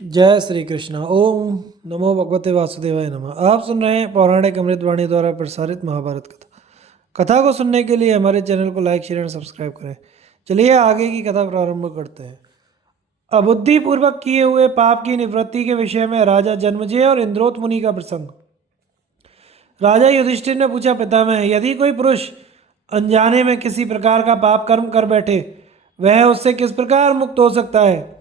जय श्री कृष्ण। ओम नमो भगवते वासुदेवाय नमः। आप सुन रहे हैं पौराणिक अमृतवाणी द्वारा प्रसारित महाभारत कथा। कथा को सुनने के लिए हमारे चैनल को लाइक शेयर एंड सब्सक्राइब करें। चलिए आगे की कथा प्रारंभ करते हैं। अबुद्धि पूर्वक किए हुए पाप की निवृत्ति के विषय में राजा जन्मजय और इंद्रोत मुनि का प्रसंग। राजा युधिष्ठिर ने पूछा, पितामह, यदि कोई पुरुष अनजाने में किसी प्रकार का पाप कर्म कर बैठे, वह उससे किस प्रकार मुक्त हो सकता है?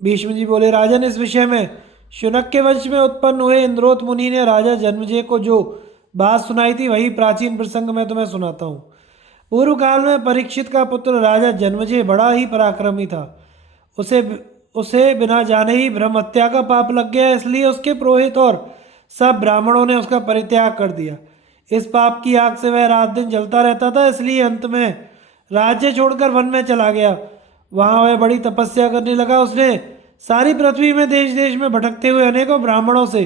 भीष्म जी बोले, राजन, इस विषय में शुनक के वंश में उत्पन्न हुए इंद्रोत मुनि ने राजा जन्मजय को जो बात सुनाई थी, वही प्राचीन प्रसंग मैं तुम्हें सुनाता हूँ। पूर्व काल में परीक्षित का पुत्र राजा जन्मजय बड़ा ही पराक्रमी था। उसे उसे बिना जाने ही ब्रह्म हत्या का पाप लग गया, इसलिए उसके पुरोहित और सब ब्राह्मणों ने उसका परित्याग कर दिया। इस पाप की आग से वह रात दिन जलता रहता था, इसलिए अंत में राज्य छोड़कर वन में चला गया। वहाँ वह बड़ी तपस्या करने लगा। उसने सारी पृथ्वी में देश देश में भटकते हुए अनेकों ब्राह्मणों से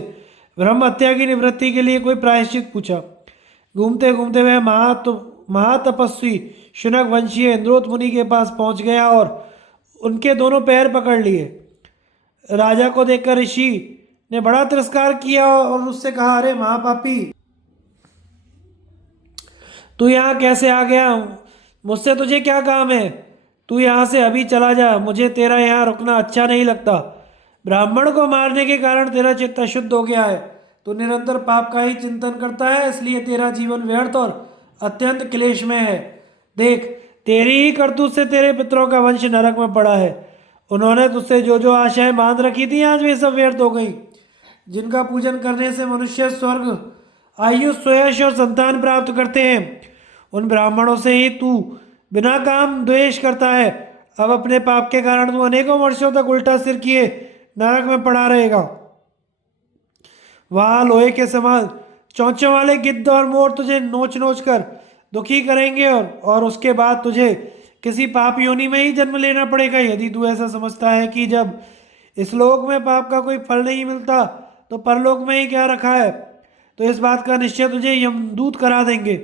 ब्रह्म हत्या की निवृत्ति के लिए कोई प्रायश्चित पूछा। घूमते घूमते वह महातपस्वी शुनक वंशीय इंद्रोत मुनि के पास पहुंच गया और उनके दोनों पैर पकड़ लिए। राजा को देखकर ऋषि ने बड़ा तिरस्कार किया और उससे कहा, अरे महापापी, तू यहाँ कैसे आ गया? मुझसे तुझे क्या काम है? तू यहाँ से अभी चला जा, मुझे तेरा यहाँ रुकना अच्छा नहीं लगता। ब्राह्मण को मारने के कारण तेरा चित्त अशुद्ध हो गया है। तू निरंतर पाप का ही चिंतन करता है, इसलिए तेरा जीवन व्यर्थ और अत्यंत क्लेश में है। देख, तेरी ही करतूत से तेरे पितरों का वंश नरक में पड़ा है। उन्होंने तुझसे जो जो आशाएं बांध रखी थी, आज वे सब व्यर्थ हो गई। जिनका पूजन करने से मनुष्य स्वर्ग, आयु, स्वयश और संतान प्राप्त करते हैं, उन ब्राह्मणों से ही तू बिना काम द्वेष करता है। अब अपने पाप के कारण तू अनेकों वर्षों तक उल्टा सिर किए नरक में पड़ा रहेगा। वहां लोहे के समान चोंचों वाले गिद्ध और मोर तुझे नोच नोच कर दुखी करेंगे और उसके बाद तुझे किसी पाप योनि में ही जन्म लेना पड़ेगा। यदि तू ऐसा समझता है कि जब इस लोक में पाप का कोई फल नहीं मिलता तो परलोक में ही क्या रखा है, तो इस बात का निश्चय तुझे यमदूत करा देंगे।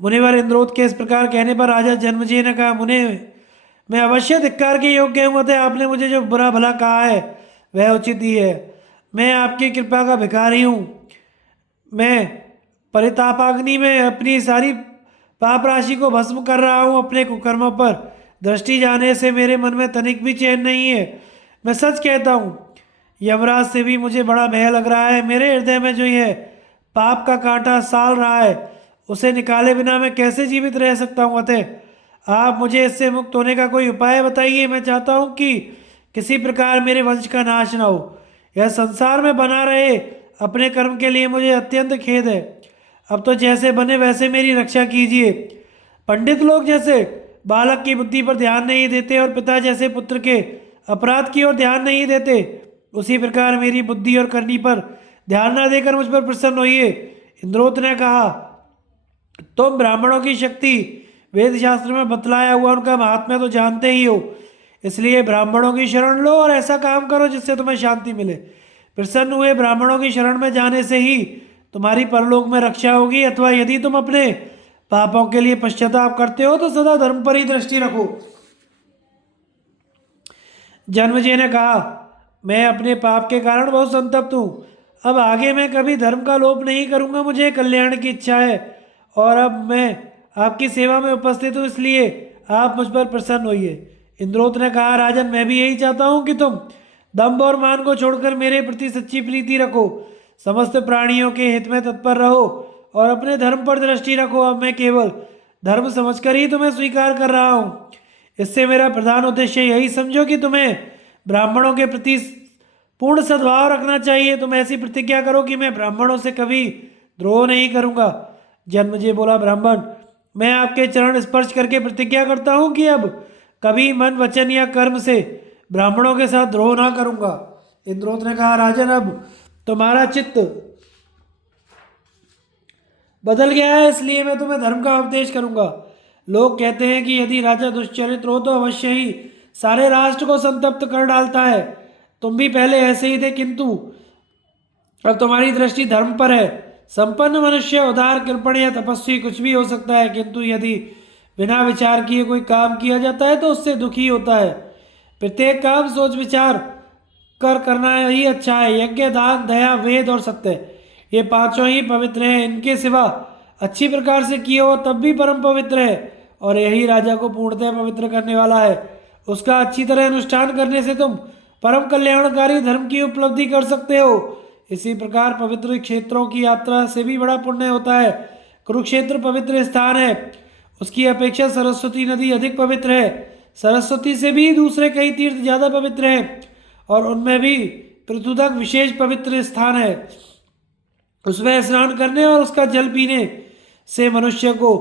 मुनिवर इंद्रोत के इस प्रकार कहने पर राजा जन्मजय ने कहा, मुने, मैं अवश्य धिक्कार के योग्य हूँ। अतः आपने मुझे जो बुरा भला कहा है वह उचित ही है। मैं आपकी कृपा का भिखारी हूँ। मैं परितापाग्नि में अपनी सारी पाप राशि को भस्म कर रहा हूँ। अपने कुकर्मों पर दृष्टि जाने से मेरे मन में तनिक भी चैन नहीं है। मैं सच कहता हूँ, यमराज से भी मुझे बड़ा भय लग रहा है। मेरे हृदय में जो यह पाप का कांटा साल रहा है, उसे निकाले बिना मैं कैसे जीवित रह सकता हूँ? अतः आप मुझे इससे मुक्त होने का कोई उपाय बताइए। मैं चाहता हूँ कि किसी प्रकार मेरे वंश का नाश ना हो। यह संसार में बना रहे अपने कर्म के लिए मुझे अत्यंत खेद है। अब तो जैसे बने वैसे मेरी रक्षा कीजिए। पंडित लोग जैसे बालक की बुद्धि पर ध्यान नहीं देते और पिता जैसे पुत्र के अपराध की ओर ध्यान नहीं देते, उसी प्रकार मेरी बुद्धि और करनी पर ध्यान न देकर मुझ पर प्रसन्न होइए। इंद्रोत ने कहा, तुम ब्राह्मणों की शक्ति वेद शास्त्र में बतलाया हुआ उनका महात्म्य तो जानते ही हो, इसलिए ब्राह्मणों की शरण लो और ऐसा काम करो जिससे तुम्हें शांति मिले। प्रसन्न हुए ब्राह्मणों की शरण में जाने से ही तुम्हारी परलोक में रक्षा होगी। अथवा यदि तुम अपने पापों के लिए पश्चाताप करते हो तो सदा धर्म पर ही दृष्टि रखो। जन्मजय ने कहा, मैं अपने पाप के कारण बहुत संतप्त हूँ। अब आगे मैं कभी धर्म का लोप नहीं करूँगा। मुझे कल्याण की इच्छा है और अब मैं आपकी सेवा में उपस्थित हूँ, इसलिए आप मुझ पर प्रसन्न होइए। इंद्रोत ने कहा, राजन, मैं भी यही चाहता हूँ कि तुम दंभ और मान को छोड़कर मेरे प्रति सच्ची प्रीति रखो, समस्त प्राणियों के हित में तत्पर रहो और अपने धर्म पर दृष्टि रखो। अब मैं केवल धर्म समझकर ही तुम्हें स्वीकार कर रहा हूँ। इससे मेरा प्रधान उद्देश्य यही समझो कि तुम्हें ब्राह्मणों के प्रति पूर्ण सद्भाव रखना चाहिए। तुम ऐसी प्रतिज्ञा करो कि मैं ब्राह्मणों से कभी द्रोह नहीं करूँगा। जन्मजय बोला, ब्राह्मण, मैं आपके चरण स्पर्श करके प्रतिज्ञा करता हूँ कि अब कभी मन, वचन या कर्म से ब्राह्मणों के साथ द्रोह ना करूँगा। इंद्रोत ने कहा, राजन, अब तुम्हारा चित्त बदल गया है, इसलिए मैं तुम्हें धर्म का उपदेश करूंगा। लोग कहते हैं कि यदि राजा दुष्चरित्र हो तो अवश्य ही सारे राष्ट्र को संतप्त कर डालता है। तुम भी पहले ऐसे ही थे, किंतु अब तुम्हारी दृष्टि धर्म पर है। संपन्न मनुष्य, उदार, कृपण या तपस्वी कुछ भी हो सकता है, किंतु यदि बिना विचार किए कोई काम किया जाता है तो उससे दुखी होता है। प्रत्येक काम सोच विचार कर करना ही अच्छा है। यज्ञ, दान, दया, वेद और सत्य, ये पांचों ही पवित्र हैं। इनके सिवा अच्छी प्रकार से किए हो तब भी परम पवित्र है, और यही राजा को पूर्णतः पवित्र करने वाला है। उसका अच्छी तरह अनुष्ठान करने से तुम परम कल्याणकारी धर्म की उपलब्धि कर सकते हो। इसी प्रकार पवित्र क्षेत्रों की यात्रा से भी बड़ा पुण्य होता है। कुरुक्षेत्र पवित्र स्थान है, उसकी अपेक्षा सरस्वती नदी अधिक पवित्र है। सरस्वती से भी दूसरे कई तीर्थ ज्यादा पवित्र हैं, और उनमें भी पृथुदक विशेष पवित्र स्थान है। उसमें स्नान करने और उसका जल पीने से मनुष्य को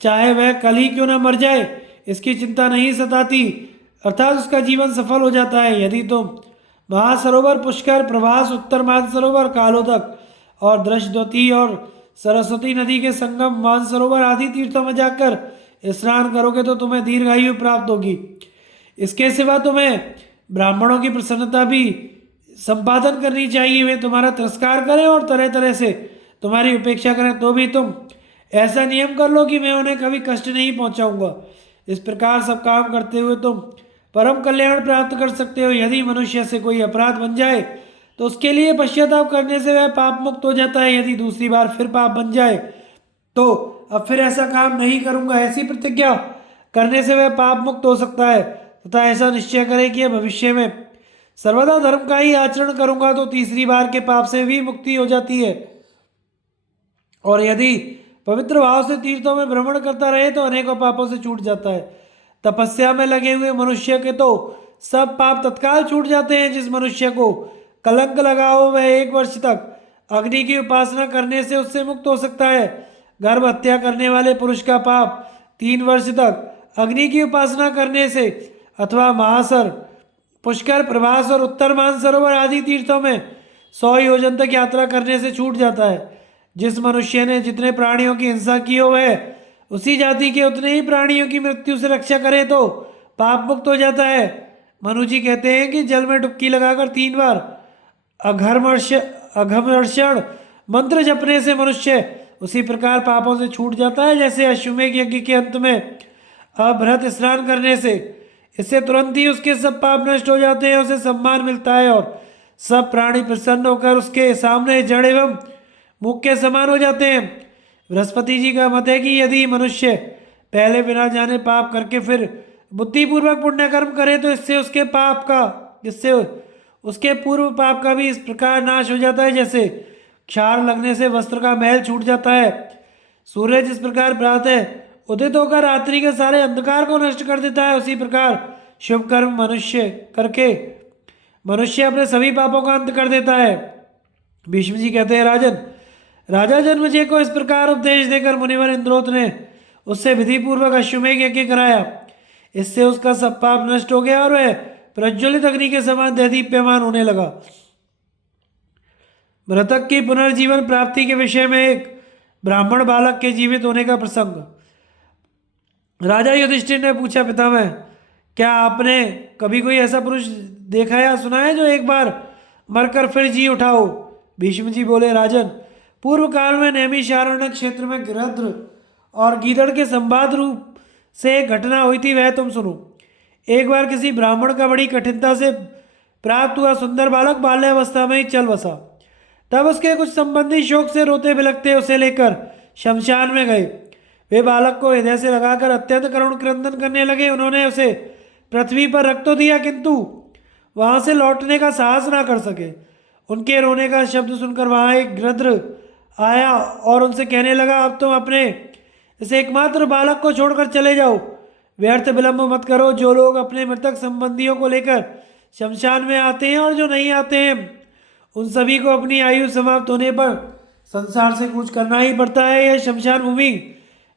चाहे वह कल ही क्यों न मर जाए इसकी चिंता नहीं सताती, अर्थात उसका जीवन सफल हो जाता है। यदि तुम महासरोवर, पुष्कर, प्रभास, उत्तर मानसरोवर, कालोदक और दृशद्वती और सरस्वती नदी के संगम मानसरोवर आदि तीर्थों में जाकर स्नान करोगे तो तुम्हें दीर्घायु प्राप्त होगी। इसके सिवा तुम्हें ब्राह्मणों की प्रसन्नता भी संपादन करनी चाहिए। वे तुम्हारा तिरस्कार करें और तरह तरह से तुम्हारी उपेक्षा करें तो भी तुम ऐसा नियम कर लो कि मैं उन्हें कभी कष्ट नहीं पहुंचाऊंगा। इस प्रकार सब काम करते हुए तुम परम कल्याण प्राप्त कर सकते हो। यदि मनुष्य से कोई अपराध बन जाए तो उसके लिए पश्चाताप करने से वह पाप मुक्त हो जाता है। यदि दूसरी बार फिर पाप बन जाए तो अब फिर ऐसा काम नहीं करूंगा ऐसी प्रतिज्ञा करने से वह पाप मुक्त हो सकता है, तथा ऐसा निश्चय करे कि भविष्य में सर्वदा धर्म का ही आचरण करूंगा तो तीसरी बार के पाप से भी मुक्ति हो जाती है। और यदि पवित्र भाव से तीर्थों में भ्रमण करता रहे तो अनेकों पापों से छूट जाता है। तपस्या में लगे हुए मनुष्य के तो सब पाप तत्काल छूट जाते हैं। जिस मनुष्य को कलंक लगा हो वह 1 वर्ष तक अग्नि की उपासना करने से उससे मुक्त हो सकता है। गर्भ हत्या करने वाले पुरुष का पाप 3 वर्ष तक अग्नि की उपासना करने से अथवा महासर, पुष्कर, प्रभास और उत्तर मानसरोवर आदि तीर्थों में 100 योजन तक यात्रा करने से छूट जाता है। जिस मनुष्य ने जितने प्राणियों की हिंसा की हो वह उसी जाति के उतने ही प्राणियों की मृत्यु से रक्षा करे तो पाप मुक्त हो जाता है। मनु जी कहते हैं कि जल में डुबकी लगाकर 3 बार अघमर्षण मंत्र जपने से मनुष्य उसी प्रकार पापों से छूट जाता है जैसे अश्वमेध यज्ञ के अंत में अभ्रत स्नान करने से। इससे तुरंत ही उसके सब पाप नष्ट हो जाते हैं, उसे सम्मान मिलता है और सब प्राणी प्रसन्न होकर उसके सामने जड़ एवं मुख के समान हो जाते हैं। बृहस्पति जी का मत है कि यदि मनुष्य पहले बिना जाने पाप करके फिर बुद्धिपूर्वक पुण्य कर्म करे तो इससे उसके पूर्व पाप का भी इस प्रकार नाश हो जाता है जैसे क्षार लगने से वस्त्र का मैल छूट जाता है। सूर्य जिस प्रकार प्रातः उदित होकर रात्रि के सारे अंधकार को नष्ट कर देता है, उसी प्रकार शुभ कर्म मनुष्य अपने सभी पापों का अंत कर देता है। भीष्म जी कहते हैं, राजन, राजा जन्मेजय को इस प्रकार उपदेश देकर मुनिवर इंद्रोत ने उससे विधि पूर्वक अश्वमेध यज्ञ कराया। इससे उसका सब पाप नष्ट हो गया और वह प्रज्वलित अग्नि के समान दैदीप्यमान होने लगा। मृतक की पुनर्जीवन प्राप्ति के विषय में एक ब्राह्मण बालक के जीवित होने का प्रसंग। राजा युधिष्ठिर ने पूछा, पितामह, क्या आपने कभी कोई ऐसा पुरुष देखा या सुना है जो एक बार मरकर फिर जी उठा हो? भीष्म जी बोले, राजन, पूर्व काल में नैमिषारण्य क्षेत्र में गृध्र और गीदड़ के संवाद रूप से एक घटना हुई थी, वह तुम सुनो। एक बार किसी ब्राह्मण का बड़ी कठिनता से प्राप्त हुआ सुंदर बालक बाल्यावस्था में ही चल बसा। तब उसके कुछ संबंधी शोक से रोते बिलखते उसे लेकर शमशान में गए। वे बालक को हृदय से लगाकर अत्यंत करुण क्रंदन करने लगे। उन्होंने उसे पृथ्वी पर रख तो दिया किंतु वहां से लौटने का साहस ना कर सके। उनके रोने का शब्द सुनकर वहां एक गृध्र आया और उनसे कहने लगा, अब तुम अपने इस एकमात्र बालक को छोड़कर चले जाओ, व्यर्थ विलंब मत करो। जो लोग अपने मृतक संबंधियों को लेकर शमशान में आते हैं और जो नहीं आते हैं उन सभी को अपनी आयु समाप्त होने पर संसार से कूच करना ही पड़ता है। यह शमशान भूमि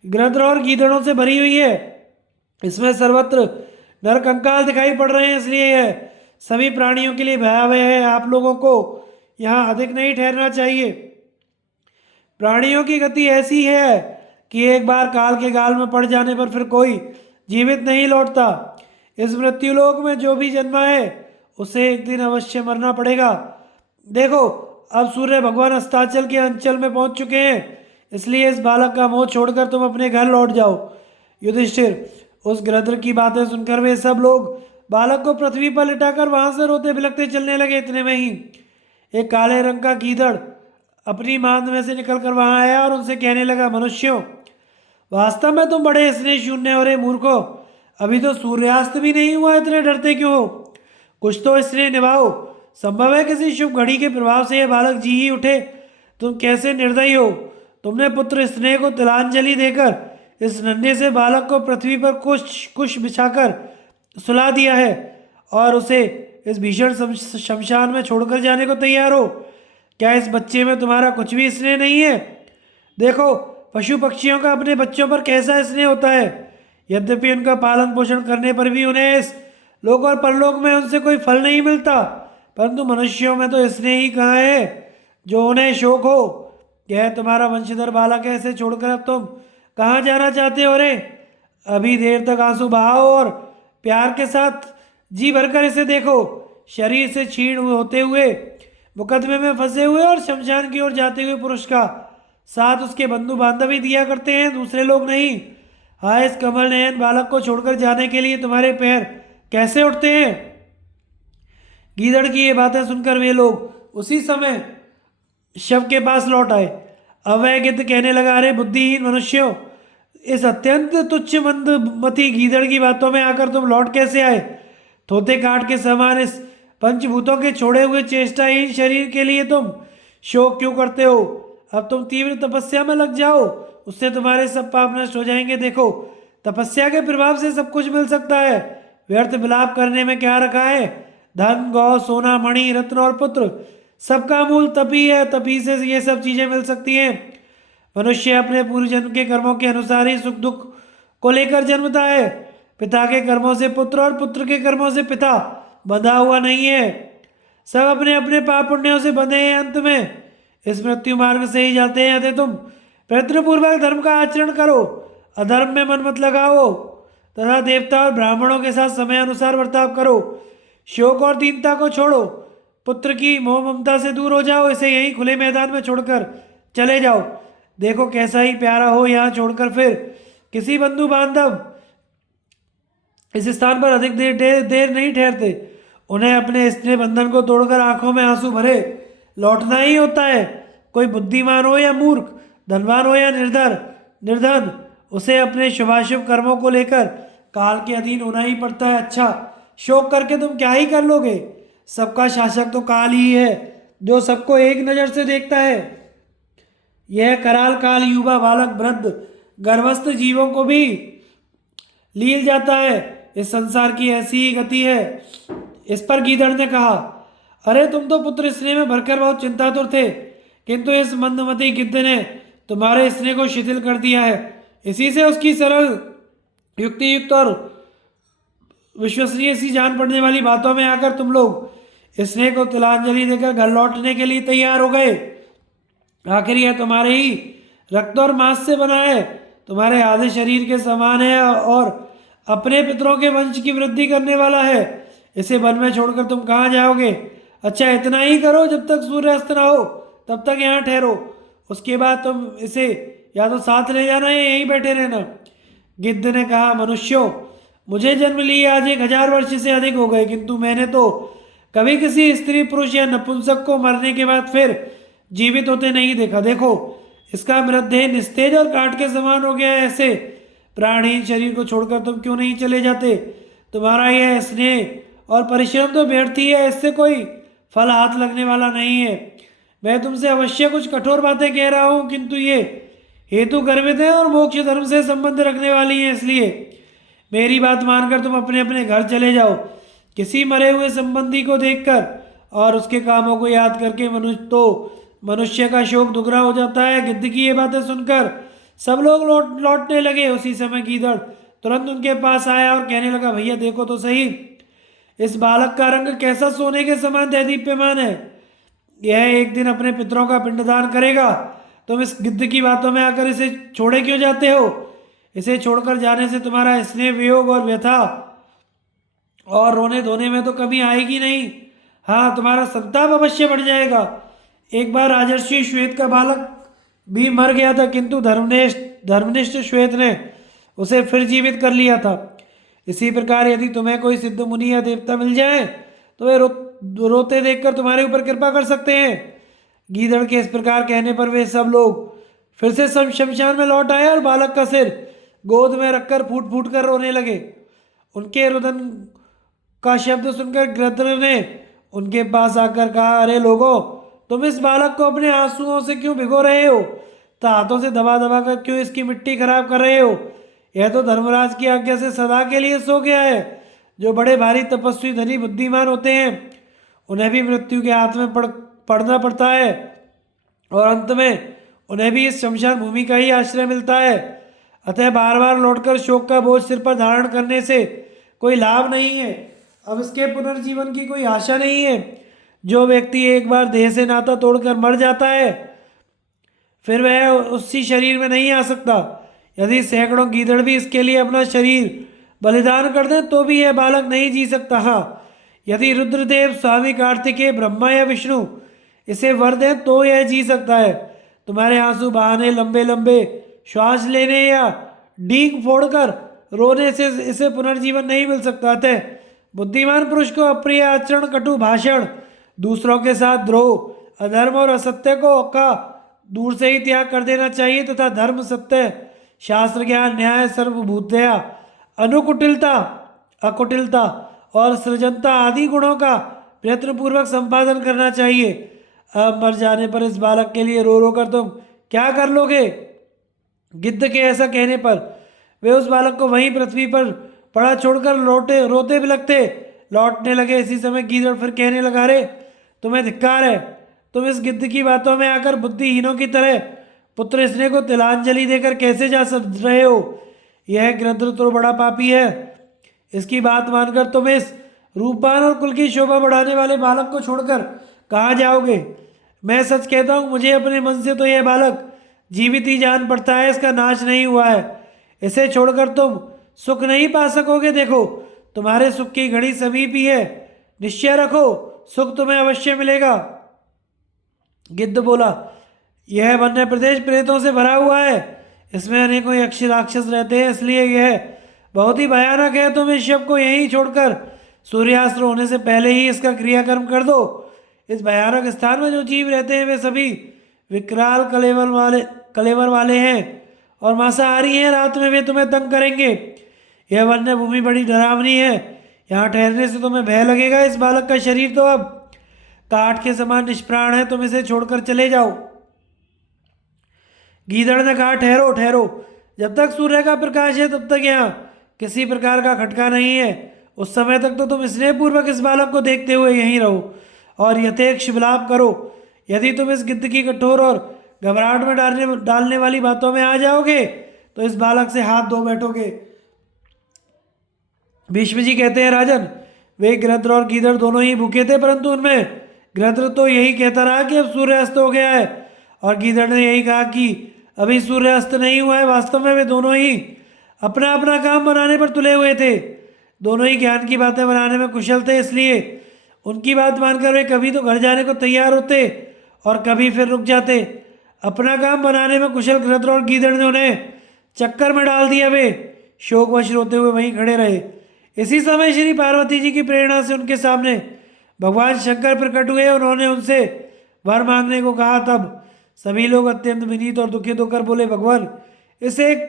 गृध्र और गीदड़ों से भरी हुई है, इसमें सर्वत्र नरकंकाल दिखाई पड़ रहे हैं, इसलिए यह सभी प्राणियों के लिए भयावह है। आप लोगों को यहाँ अधिक नहीं ठहरना चाहिए। प्राणियों की गति ऐसी है कि एक बार काल के गाल में पड़ जाने पर फिर कोई जीवित नहीं लौटता। इस मृत्युलोक में जो भी जन्मा है उसे एक दिन अवश्य मरना पड़ेगा। देखो, अब सूर्य भगवान अस्ताचल के अंचल में पहुंच चुके हैं, इसलिए इस बालक का मोह छोड़कर तुम अपने घर लौट जाओ। युधिष्ठिर, उस गृध्र की बातें सुनकर वे सब लोग बालक को पृथ्वी पर लिटाकर वहां से रोते बिलखते चलने लगे। इतने में ही एक काले रंग का गीदड़ अपनी मांद में से निकलकर वहां आया और उनसे कहने लगा, मनुष्यों, वास्तव में तुम बड़े स्नेह शून्य हो रे मूर्खो। अभी तो सूर्यास्त भी नहीं हुआ, इतने डरते क्यों हो? कुछ तो स्नेह निभाओ। संभव है किसी शुभ घड़ी के प्रभाव से यह बालक जी ही उठे। तुम कैसे निर्दयी हो! तुमने पुत्र स्नेह को तिलांजलि देकर इस नन्हे से बालक को पृथ्वी पर कुछ कुश बिछाकर सुला दिया है और उसे इस भीषण शमशान में छोड़कर जाने को तैयार हो। क्या इस बच्चे में तुम्हारा कुछ भी स्नेह नहीं है? देखो, पशु पक्षियों का अपने बच्चों पर कैसा स्नेह होता है। यद्यपि उनका पालन पोषण करने पर भी उन्हें इस लोक और परलोक में उनसे कोई फल नहीं मिलता, परंतु मनुष्यों में तो स्नेह ही कहाँ है जो उन्हें शौक हो। यह तुम्हारा वंशधर बालक है, ऐसे छोड़कर अब तुम कहाँ जाना चाहते हो रे? अभी देर तक आंसू बहाओ और प्यार के साथ जी भरकर इसे देखो। शरीर से छीण होते हुए, मुकदमे में फंसे हुए और शमशान की ओर जाते हुए पुरुष का साथ उसके बंधु बांधव ही दिया करते हैं, दूसरे लोग नहीं। हाँ, इस कमल नयन बालक को छोड़कर जाने के लिए तुम्हारे पैर कैसे उठते हैं? गीदड़ की ये बातें सुनकर वे लोग उसी समय शव के पास लौट आए। अब वह गिद्ध कहने लगा, अरे बुद्धिहीन मनुष्यों, इस अत्यंत तुच्छ मंदमती गीदड़ की बातों में आकर तुम लौट कैसे आए? थोते काट के समान इस पंचभूतों के छोड़े हुए चेष्टाहीन शरीर के लिए तुम शोक क्यों करते हो? अब तुम तीव्र तपस्या में लग जाओ, उससे तुम्हारे सब पाप नष्ट हो जाएंगे। देखो, तपस्या के प्रभाव से सब कुछ मिल सकता है। व्यर्थ विलाप करने में क्या रखा है? धन, गौ, सोना, मणि, रत्न और पुत्र, सबका मूल तपी है। तपी से ये सब चीजें मिल सकती हैं। मनुष्य अपने पूर्व जन्म के कर्मों के अनुसार ही सुख दुख को लेकर जन्मता है। पिता के कर्मों से पुत्र और पुत्र के कर्मों से पिता बंधा हुआ नहीं है। सब अपने अपने पाप पुण्यों से बंधे हैं। अंत में इस मृत्यु मार्ग से ही जाते हैं। यदि तुम प्रयत्नपूर्वक धर्म का आचरण करो, अधर्म में मन मत लगाओ तथा देवता और ब्राह्मणों के साथ समय अनुसार बर्ताव करो। शोक और दीनता को छोड़ो, पुत्र की मोह ममता से दूर हो जाओ, इसे यहीं खुले मैदान में छोड़कर चले जाओ। देखो, कैसा ही प्यारा हो, यहाँ छोड़कर फिर किसी बंधु बांधव इस स्थान पर अधिक देर नहीं ठहरते। उन्हें अपने स्नेह बंधन को तोड़कर आंखों में आंसू भरे लौटना ही होता है। कोई बुद्धिमान हो या मूर्ख, धनवान हो या निर्धन, उसे अपने शुभाशुभ कर्मों को लेकर काल के अधीन होना ही पड़ता है। अच्छा, शोक करके तुम क्या ही कर लोगे? सबका शासक तो काल ही है, जो सबको एक नज़र से देखता है। यह कराल काल युवा, बालक, वृद्ध, गर्भस्थ जीवों को भी लील जाता है। इस संसार की ऐसी ही गति है। इस पर गीदड़ ने कहा, अरे तुम तो पुत्र स्नेह में भरकर बहुत चिंतातुर थे, किंतु इस मंदमती गिद्ध ने तुम्हारे स्नेह को शिथिल कर दिया है। इसी से उसकी सरल, युक्तियुक्त और विश्वसनीय सी जान पड़ने वाली बातों में आकर तुम लोग स्नेह को तिलांजलि देकर घर लौटने के लिए तैयार हो गए। आखिर यह तुम्हारे ही रक्त और मांस से बना है, तुम्हारे आधे शरीर के समान है और अपने पितरों के वंश की वृद्धि करने वाला है। इसे वन में छोड़कर तुम कहाँ जाओगे? अच्छा, इतना ही करो, जब तक सूर्यास्त ना हो तब तक यहाँ ठहरो। उसके बाद तुम इसे या तो साथ ले जाना या यहीं बैठे रहना। गिद्ध ने कहा, मनुष्यों, मुझे जन्म लिए आज 1000 वर्ष से अधिक हो गए, किंतु मैंने तो कभी किसी स्त्री, पुरुष या नपुंसक को मरने के बाद फिर जीवित होते नहीं देखा। देखो, इसका मृतदेह निस्तेज और काठ के समान हो गया है। ऐसे प्राणहीन शरीर को छोड़कर तुम क्यों नहीं चले जाते? तुम्हारा यह स्नेह और परिश्रम तो व्यर्थ ही है, इससे कोई फल हाथ लगने वाला नहीं है। मैं तुमसे अवश्य कुछ कठोर बातें कह रहा हूँ, किंतु ये हेतु गर्भित है और मोक्ष धर्म से संबंध रखने वाली हैं, इसलिए मेरी बात मानकर तुम अपने अपने घर चले जाओ। किसी मरे हुए संबंधी को देखकर और उसके कामों को याद करके मनुष्य का शोक दुगना हो जाता है। गिद्ध की ये बातें सुनकर सब लोग लौटने लगे। उसी समय गीदड़ तुरंत उनके पास आया और कहने लगा, भैया देखो तो सही, इस बालक का रंग कैसा सोने के समान दैदीप्यमान है। यह एक दिन अपने पितरों का पिंडदान करेगा। तुम इस गिद्ध की बातों में आकर इसे छोड़े क्यों जाते हो? इसे छोड़कर जाने से तुम्हारा स्नेह, वियोग और व्यथा और रोने धोने में तो कमी आएगी नहीं। हाँ, तुम्हारा संताप अवश्य बढ़ जाएगा। एक बार राजर्षि श्वेत का बालक भी मर गया था, किंतु धर्मनिष्ठ श्वेत ने उसे फिर जीवित कर लिया था। इसी प्रकार यदि तुम्हें कोई सिद्ध मुनि या देवता मिल जाए तो वे रोते देखकर तुम्हारे ऊपर कृपा कर सकते हैं। गीदड़ के इस प्रकार कहने पर वे सब लोग फिर से शमशान में लौट आए और बालक का सिर गोद में रखकर फूट फूट कर रोने लगे। उनके रुदन का शब्द सुनकर गृध्र ने उनके पास आकर कहा, अरे लोगों, तुम इस बालक को अपने आंसुओं से क्यों भिगो रहे हो? तो हाथों से दबा दबा कर क्यों इसकी मिट्टी खराब कर रहे हो? यह तो धर्मराज की आज्ञा से सदा के लिए सो गया है। जो बड़े भारी तपस्वी धनी बुद्धिमान होते हैं उन्हें भी मृत्यु के हाथ में पड़ना पड़ता है और अंत में उन्हें भी इस शमशान भूमि का ही आश्रय मिलता है। अतः बार बार लौटकर शोक का बोझ सिर पर धारण करने से कोई लाभ नहीं है। अब इसके पुनर्जीवन की कोई आशा नहीं है। जो व्यक्ति एक बार देह से नाता तोड़कर मर जाता है फिर वह उसी शरीर में नहीं आ सकता। यदि सैकड़ों गीदड़ भी इसके लिए अपना शरीर बलिदान कर दें तो भी यह बालक नहीं जी सकता। हाँ, यदि रुद्रदेव, स्वामी कार्तिकेय, ब्रह्मा या विष्णु इसे वर दें तो यह जी सकता है। तुम्हारे आंसू बहाने, लंबे लंबे श्वास लेने या डींग फोड़कर रोने से इसे पुनर्जीवन नहीं मिल सकता। अतः बुद्धिमान पुरुष को अप्रिय आचरण, कटु भाषण, दूसरों के साथ द्रोह, अधर्म और असत्य का दूर से ही त्याग कर देना चाहिए तथा धर्म, सत्य, शास्त्र ज्ञान, न्याय, सर्वभूतया, अनुकुटिलता, अकुटिलता और सृजनता आदि गुणों का प्रयत्नपूर्वक संपादन करना चाहिए। अब मर जाने पर इस बालक के लिए रो रो कर तुम क्या कर लोगे? गिद्ध के ऐसा कहने पर वे उस बालक को वहीं पृथ्वी पर पड़ा छोड़कर रोते बिलखते लौटने लगे। इसी समय गीदड़ फिर कहने लगा, रे तुम्हें धिक्कार है, तुम इस गिद्ध की बातों में आकर बुद्धिहीनों की तरह पुत्र स्नेह को तिलांजलि देकर कैसे जा रहे हो? यह गृध्र तो बड़ा पापी है। इसकी बात मानकर तुम इस रूपवान और कुल की शोभा बढ़ाने वाले बालक को छोड़कर कहाँ जाओगे? मैं सच कहता हूँ, मुझे अपने मन से तो यह बालक जीवित ही जान पड़ता है, इसका नाश नहीं हुआ है। इसे छोड़कर तुम सुख नहीं पा सकोगे। देखो, तुम्हारे सुख की घड़ी समीप ही है, निश्चय रखो, सुख तुम्हें अवश्य मिलेगा। गिद्ध बोला, यह वन्य प्रदेश प्रेतों से भरा हुआ है, इसमें अनेकों यक्ष राक्षस रहते हैं, इसलिए यह बहुत ही भयानक है। तुम इस शव को यहीं छोड़कर सूर्यास्त होने से पहले ही इसका क्रियाकर्म कर दो। इस भयानक स्थान में जो जीव रहते हैं वे सभी विकराल कलेवर वाले हैं और मांसाहारी हैं। रात में वे तुम्हें तंग करेंगे। यह वन्य भूमि बड़ी डरावनी है, यहाँ ठहरने से तुम्हें भय लगेगा। इस बालक का शरीर तो अब काठ के समान निष्प्राण है, तुम इसे छोड़कर चले जाओ। गीदड़ ने कहा, ठहरो ठहरो, जब तक सूर्य का प्रकाश है तब तक यहाँ किसी प्रकार का खटका नहीं है। उस समय तक तो तुम स्नेहपूर्वक इस बालक को देखते हुए यहीं रहो और यथेक्ष विलाप करो। यदि तुम इस गिद्ध की कठोर और घबराहट में डालने वाली बातों में आ जाओगे तो इस बालक से हाथ धो बैठोगे। भीष्म जी कहते हैं, राजन, वे गृध्र और गीदड़ दोनों ही भूखे थे, परंतु उनमें गृध्र तो यही कहता रहा कि अब सूर्यास्त हो गया है और गीदड़ ने यही कहा कि अभी सूर्यास्त नहीं हुआ है। वास्तव में वे दोनों ही अपना अपना काम बनाने पर तुले हुए थे। दोनों ही ज्ञान की बातें बनाने में कुशल थे, इसलिए उनकी बात मानकर वे कभी तो घर जाने को तैयार होते और कभी फिर रुक जाते। अपना काम बनाने में कुशल गृध्र और गीदड़ ने उन्हें चक्कर में डाल दिया। वे शोकवश रोते हुए वहीं खड़े रहे। इसी समय श्री पार्वती जी की प्रेरणा से उनके सामने भगवान शंकर प्रकट हुए। उन्होंने उनसे वर मांगने को कहा। तब सभी लोग अत्यंत विनीत और दुखित होकर बोले, भगवान, इस एक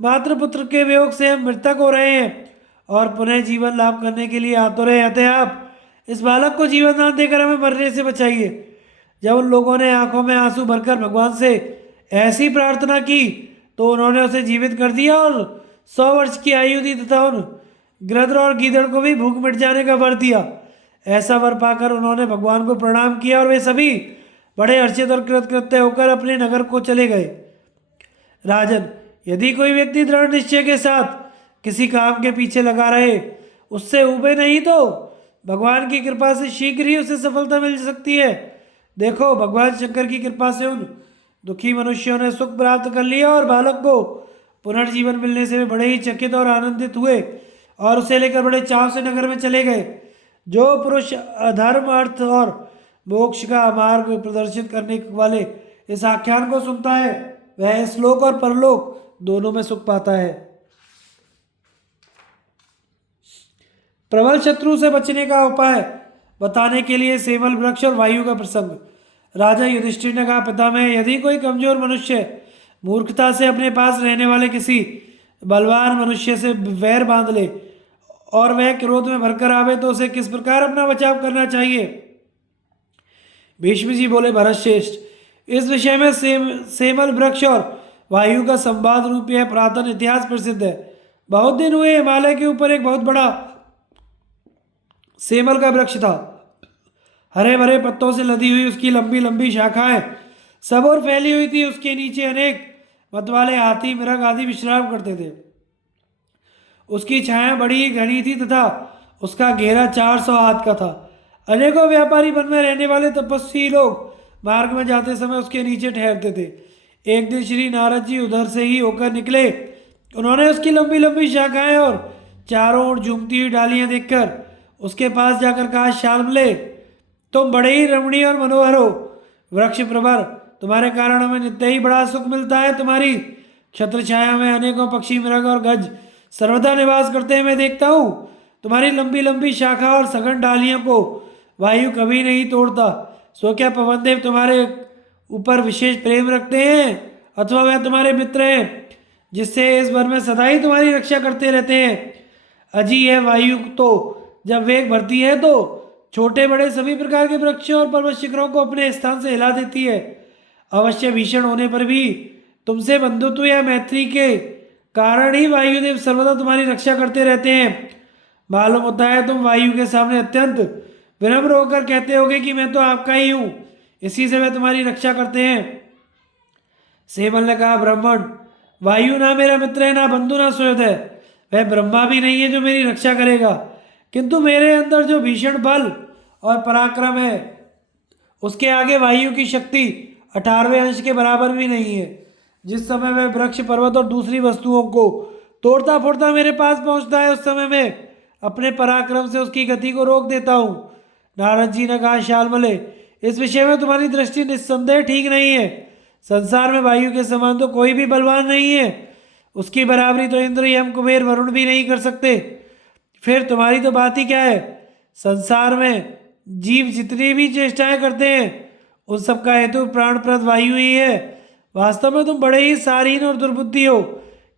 मात्र पुत्र के वियोग से हम मृतक हो रहे हैं और पुनः जीवन लाभ करने के लिए आतुर हैं। अतः आप इस बालक को जीवन दान देकर हमें मरने से बचाइए। जब उन लोगों ने आंखों में आंसू भरकर भगवान से ऐसी प्रार्थना की तो उन्होंने उसे जीवित कर दिया और 100 वर्ष की आयु दी तथा उन गृध्र और गीदड़ को भी भूख मिट जाने का वर दिया। ऐसा वर पाकर उन्होंने भगवान को प्रणाम किया और वे सभी बड़े हर्षित और कृतकृत्य होकर अपने नगर को चले गए। राजन, यदि कोई व्यक्ति दृढ़ निश्चय के साथ किसी काम के पीछे लगा रहे, उससे ऊबे नहीं तो भगवान की कृपा से शीघ्र ही उसे सफलता मिल सकती है। देखो, भगवान शंकर की कृपा से उन दुखी मनुष्यों ने सुख प्राप्त कर लिया और बालक को पुनर्जीवन मिलने से वे बड़े ही चकित और आनंदित हुए और उसे लेकर बड़े चाव से नगर में चले गए। जो पुरुष अधर्म, अर्थ और मोक्ष का मार्ग प्रदर्शित करने वाले इस आख्यान को सुनता है वह श्लोक और परलोक दोनों में सुख पाता है। प्रबल शत्रु से बचने का उपाय बताने के लिए सेमल वृक्ष और वायु का प्रसंग। राजा युधिष्ठिर ने कहा, पितामह, यदि कोई कमजोर मनुष्य मूर्खता से अपने पास रहने वाले किसी बलवान मनुष्य से वैर बांध ले और वह क्रोध में भरकर आवे तो उसे किस प्रकार अपना बचाव करना चाहिए? भीष्म जी बोले, भरतश्रेष्ठ, इस विषय में सेमल वृक्ष और वायु का संवाद रूप यह पुरातन इतिहास प्रसिद्ध है। बहुत दिन हुए हिमालय के ऊपर एक बहुत बड़ा सेमल का वृक्ष था। हरे भरे पत्तों से लदी हुई उसकी लंबी लंबी शाखाएं सब और फैली हुई थी। उसके नीचे अनेक मतवाले हाथी, मृग आदि विश्राम करते थे। उसकी छाया बड़ी घनी थी तथा उसका घेरा 400 हाथ का था। अनेकों व्यापारी वन में रहने वाले तपस्वी लोग मार्ग में जाते समय उसके नीचे ठहरते थे। एक दिन श्री नारद जी उधर से ही होकर निकले। उन्होंने उसकी लंबी लंबी शाखाएं और चारों ओर झूमती हुई डालियां देखकर उसके पास जाकर कहा, शाल्मले, तुम बड़े ही रमणीय और मनोहर हो। वृक्ष प्रवर, तुम्हारे कारण हमें नित्य ही बड़ा सुख मिलता है। तुम्हारी छत्र छाया में अनेकों पक्षी, मृग और गज सर्वदा निवास करते हैं मैं देखता हूँ। तुम्हारी लंबी लंबी शाखा और सघन डालियों को वायु कभी नहीं तोड़ता। सो क्या पवन देव तुम्हारे ऊपर विशेष प्रेम रखते हैं अथवा वह तुम्हारे मित्र हैं जिससे इस वन में सदा ही तुम्हारी रक्षा करते रहते हैं? अजी, यह वायु तो जब वेग भरती है तो छोटे बड़े सभी प्रकार के वृक्षों और पर्वत शिखरों को अपने स्थान से हिला देती है। अवश्य भीषण होने पर भी तुमसे बंधुत्व या मैत्री के कारण ही वायुदेव सर्वदा तुम्हारी रक्षा करते रहते हैं। मालूम होता है तुम वायु के सामने अत्यंत विनम्र होकर कहते होगे कि मैं तो आपका ही हूं, इसी से वे तुम्हारी रक्षा करते हैं। सेमल ने कहा, ब्राह्मण, वायु ना मेरा मित्र है, ना बंधु, ना सुहृद है। वह ब्रह्मा भी नहीं है जो मेरी रक्षा करेगा, किंतु मेरे अंदर जो भीषण बल और पराक्रम है उसके आगे वायु की शक्ति 18वें अंश के बराबर भी नहीं है। जिस समय वह वृक्ष, पर्वत और दूसरी वस्तुओं को तोड़ता फोड़ता मेरे पास पहुंचता है उस समय मैं अपने पराक्रम से उसकी गति को रोक देता हूँ। नारद जी ने कहा, शाल्मले, इस विषय में तुम्हारी दृष्टि निस्संदेह ठीक नहीं है। संसार में वायु के समान तो कोई भी बलवान नहीं है। उसकी बराबरी तो इंद्र, यम, कुबेर, वरुण भी नहीं कर सकते। फिर तुम्हारी तो बात ही क्या है? संसार में जीव जितनी भी चेष्टाएं करते हैं उन सबका हेतु प्राणप्रद वायु ही है। वास्तव में तुम बड़े ही सारीन और दुर्बुद्धि हो,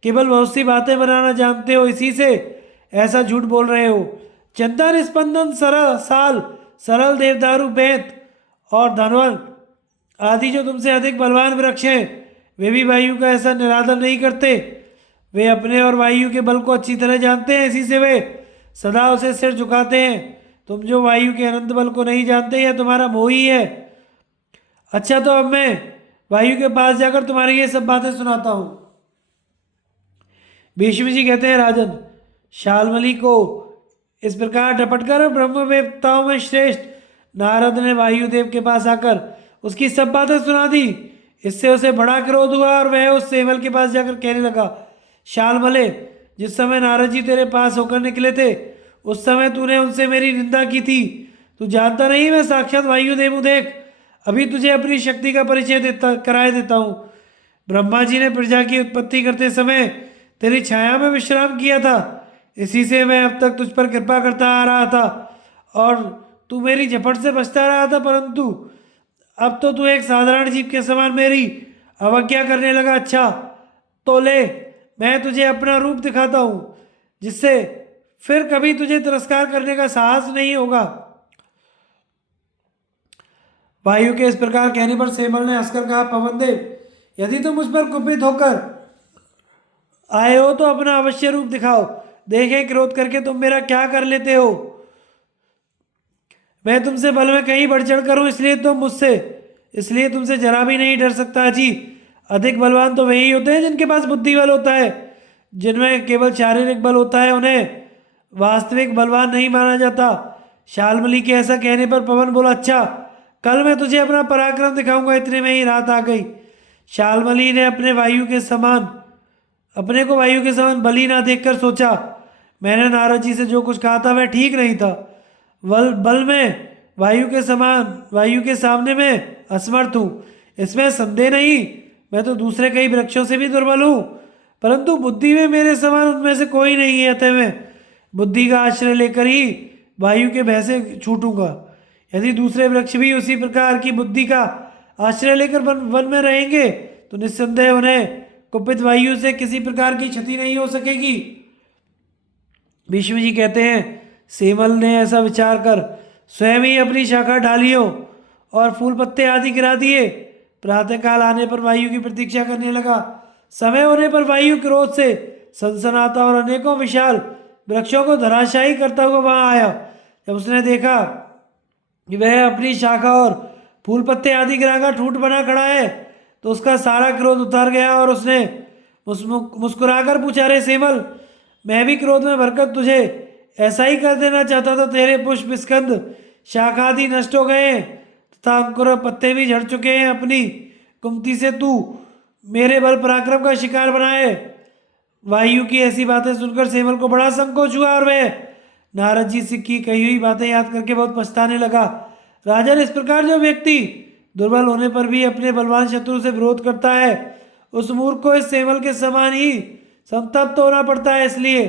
केवल बहुत सी बातें बनाना जानते हो, इसी से ऐसा झूठ बोल रहे हो। चंदन, स्पंदन, सरल देवदारू, बेत और धनवन आदि जो तुमसे अधिक बलवान वृक्ष हैं वे भी वायु का ऐसा निरादर नहीं करते। वे अपने और वायु के बल को अच्छी तरह जानते हैं, इसी से वे सदा उसे सिर झुकाते हैं। तुम जो वायु के अनंत बल को नहीं जानते, यह तुम्हारा मोह ही है। अच्छा, तो अब मैं वायु के पास जाकर तुम्हारी ये सब बातें सुनाता हूं। भीष्म जी कहते हैं, राजन, शाल्मली को इस प्रकार डपटकर ब्रह्मवेत्ताओं में श्रेष्ठ नारद ने वायुदेव के पास आकर उसकी सब बातें सुना दी। इससे उसे बड़ा क्रोध हुआ और वह उस सेमल के पास जाकर कहने लगा, शाल्मले, जिस समय नारद जी तेरे पास होकर निकले थे उस समय तूने उनसे मेरी निंदा की थी। तू जानता नहीं मैं साक्षात वायुदेव हूँ। देख, अभी तुझे अपनी शक्ति का परिचय कराए देता हूँ। ब्रह्मा जी ने प्रजा की उत्पत्ति करते समय तेरी छाया में विश्राम किया था, इसी से मैं अब तक तुझ पर कृपा करता आ रहा था और तू मेरी झपट से बचता रहा था, परंतु अब तो तू एक साधारण जीव के समान मेरी अवज्ञा करने लगा। अच्छा, तो ले, मैं तुझे अपना रूप दिखाता हूँ जिससे फिर कभी तुझे तिरस्कार करने का साहस नहीं होगा। वायु के इस प्रकार कहने पर सेमल ने हंसकर कहा, पवन देव, यदि तुम मुझ पर कुपित होकर आए हो तो अपना अवश्य रूप दिखाओ। देखें क्रोध करके तुम मेरा क्या कर लेते हो। मैं तुमसे बल में कहीं बढ़ चढ़ कर हूं, इसलिए तुमसे जरा भी नहीं डर सकता। जी, अधिक बलवान तो वही होते हैं जिनके पास बुद्धि बल होता है। जिनमें केवल शारीरिक बल होता है उन्हें वास्तविक बलवान नहीं माना जाता। शाल्मली के ऐसा कहने पर पवन बोला, अच्छा, कल मैं तुझे अपना पराक्रम दिखाऊंगा। इतने में ही रात आ गई। शाल्मली ने अपने को वायु के समान बली ना देखकर सोचा, मैंने नारद जी से जो कुछ कहा था वह ठीक नहीं था। बल में वायु के सामने मैं असमर्थ हूँ, इसमें संदेह नहीं। मैं तो दूसरे कई वृक्षों से भी दुर्बल हूँ, परंतु बुद्धि में मेरे समान उनमें से कोई नहीं है। अतः मैं बुद्धि का आश्रय लेकर ही वायु के भय से छूटूंगा। यदि दूसरे वृक्ष भी उसी प्रकार की बुद्धि का आश्रय लेकर वन में रहेंगे तो निस्संदेह उन्हें कुपित वायु से किसी प्रकार की क्षति नहीं हो सकेगी। भीष्म जी कहते हैं, सेमल ने ऐसा विचार कर स्वयं ही अपनी शाखा डालियों और फूल पत्ते आदि गिरा दिए। प्रातःकाल आने पर वायु की प्रतीक्षा करने लगा। समय होने पर वायु क्रोध से सनसनाता और अनेकों विशाल वृक्षों को धराशायी करता हुआ वहां आया। जब उसने देखा कि वह अपनी शाखा और फूल पत्ते आदि गिराकर ठूंठ बना खड़ा है तो उसका सारा क्रोध उतर गया और उसने मुस्कुराकर पूछा, रे सेमल, मैं भी क्रोध में भरकर तुझे ऐसा ही कर देना चाहता था। तेरे पुष्प स्कंद शाखा आदि नष्ट हो गए हैं तथा अंकुर और पत्ते भी झड़ चुके हैं। अपनी कुमति से तू मेरे बल पराक्रम का शिकार बना है। वायु की ऐसी बातें सुनकर सेमल को बड़ा संकोच हुआ और वह नारद जी से की कही हुई बातें याद करके बहुत पछताने लगा। राजन, इस प्रकार जो व्यक्ति दुर्बल होने पर भी अपने बलवान शत्रु से विरोध करता है उस मूर्ख को इस सेमल के समान ही संतप्त होना पड़ता है। इसलिए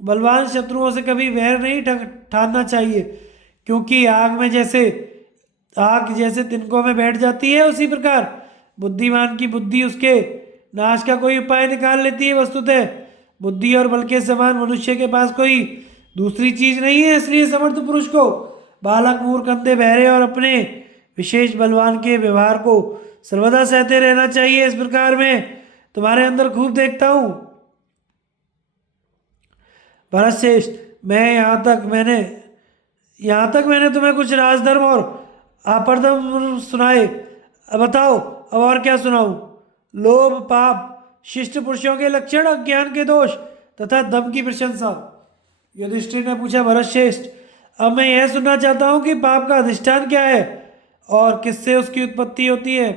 बलवान शत्रुओं से कभी वैर नहीं ठानना चाहिए, क्योंकि आग जैसे तिनकों में बैठ जाती है उसी प्रकार बुद्धिमान की बुद्धि उसके नाश का कोई उपाय निकाल लेती है। वस्तुतः बुद्धि और बल के समान मनुष्य के पास कोई दूसरी चीज नहीं है। इसलिए समर्थ पुरुष को बालक, मूर्ख, अंधे, बहरे और अपने विशेष बलवान के व्यवहार को सर्वदा सहते रहना चाहिए। इस प्रकार मैं तुम्हारे अंदर खूब देखता हूं भरतश्रेष्ठ। यहाँ तक मैंने तुम्हें कुछ राजधर्म और आपरधर्म सुनाए। अब बताओ, अब और क्या सुनाऊं? लोभ, पाप, शिष्ट पुरुषों के लक्षण, अज्ञान के दोष तथा दम की प्रशंसा। युधिष्ठिर ने पूछा, भरतश्रेष्ठ, अब मैं यह सुनना चाहता हूं कि पाप का अधिष्ठान क्या है और किससे उसकी उत्पत्ति होती है।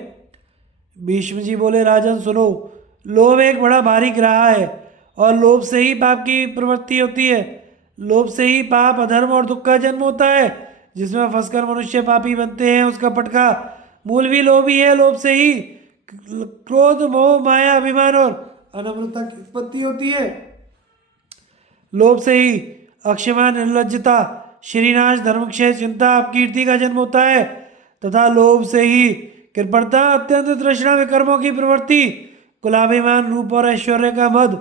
भीष्म जी बोले, राजन सुनो, लोभ एक बड़ा भारी ग्राह है और लोभ से ही पाप की प्रवृत्ति होती है। लोभ से ही पाप, अधर्म और दुख का जन्म होता है, जिसमें फंसकर मनुष्य पापी बनते हैं। उसका पटका मूल भी लोभ ही है। लोभ से ही क्रोध, मोह, माया, अभिमान और अनम्रता की उत्पत्ति होती है। लोभ से ही अक्षमा, निर्लज्जता, श्रीनाश, धर्मक्षय, चिंता, अपकीर्ति का जन्म होता है तथा लोभ से ही कृपणता, अत्यंत तृष्णा, विकर्मों की प्रवृत्ति, कुलाभिमान, रूप और ऐश्वर्य का मद,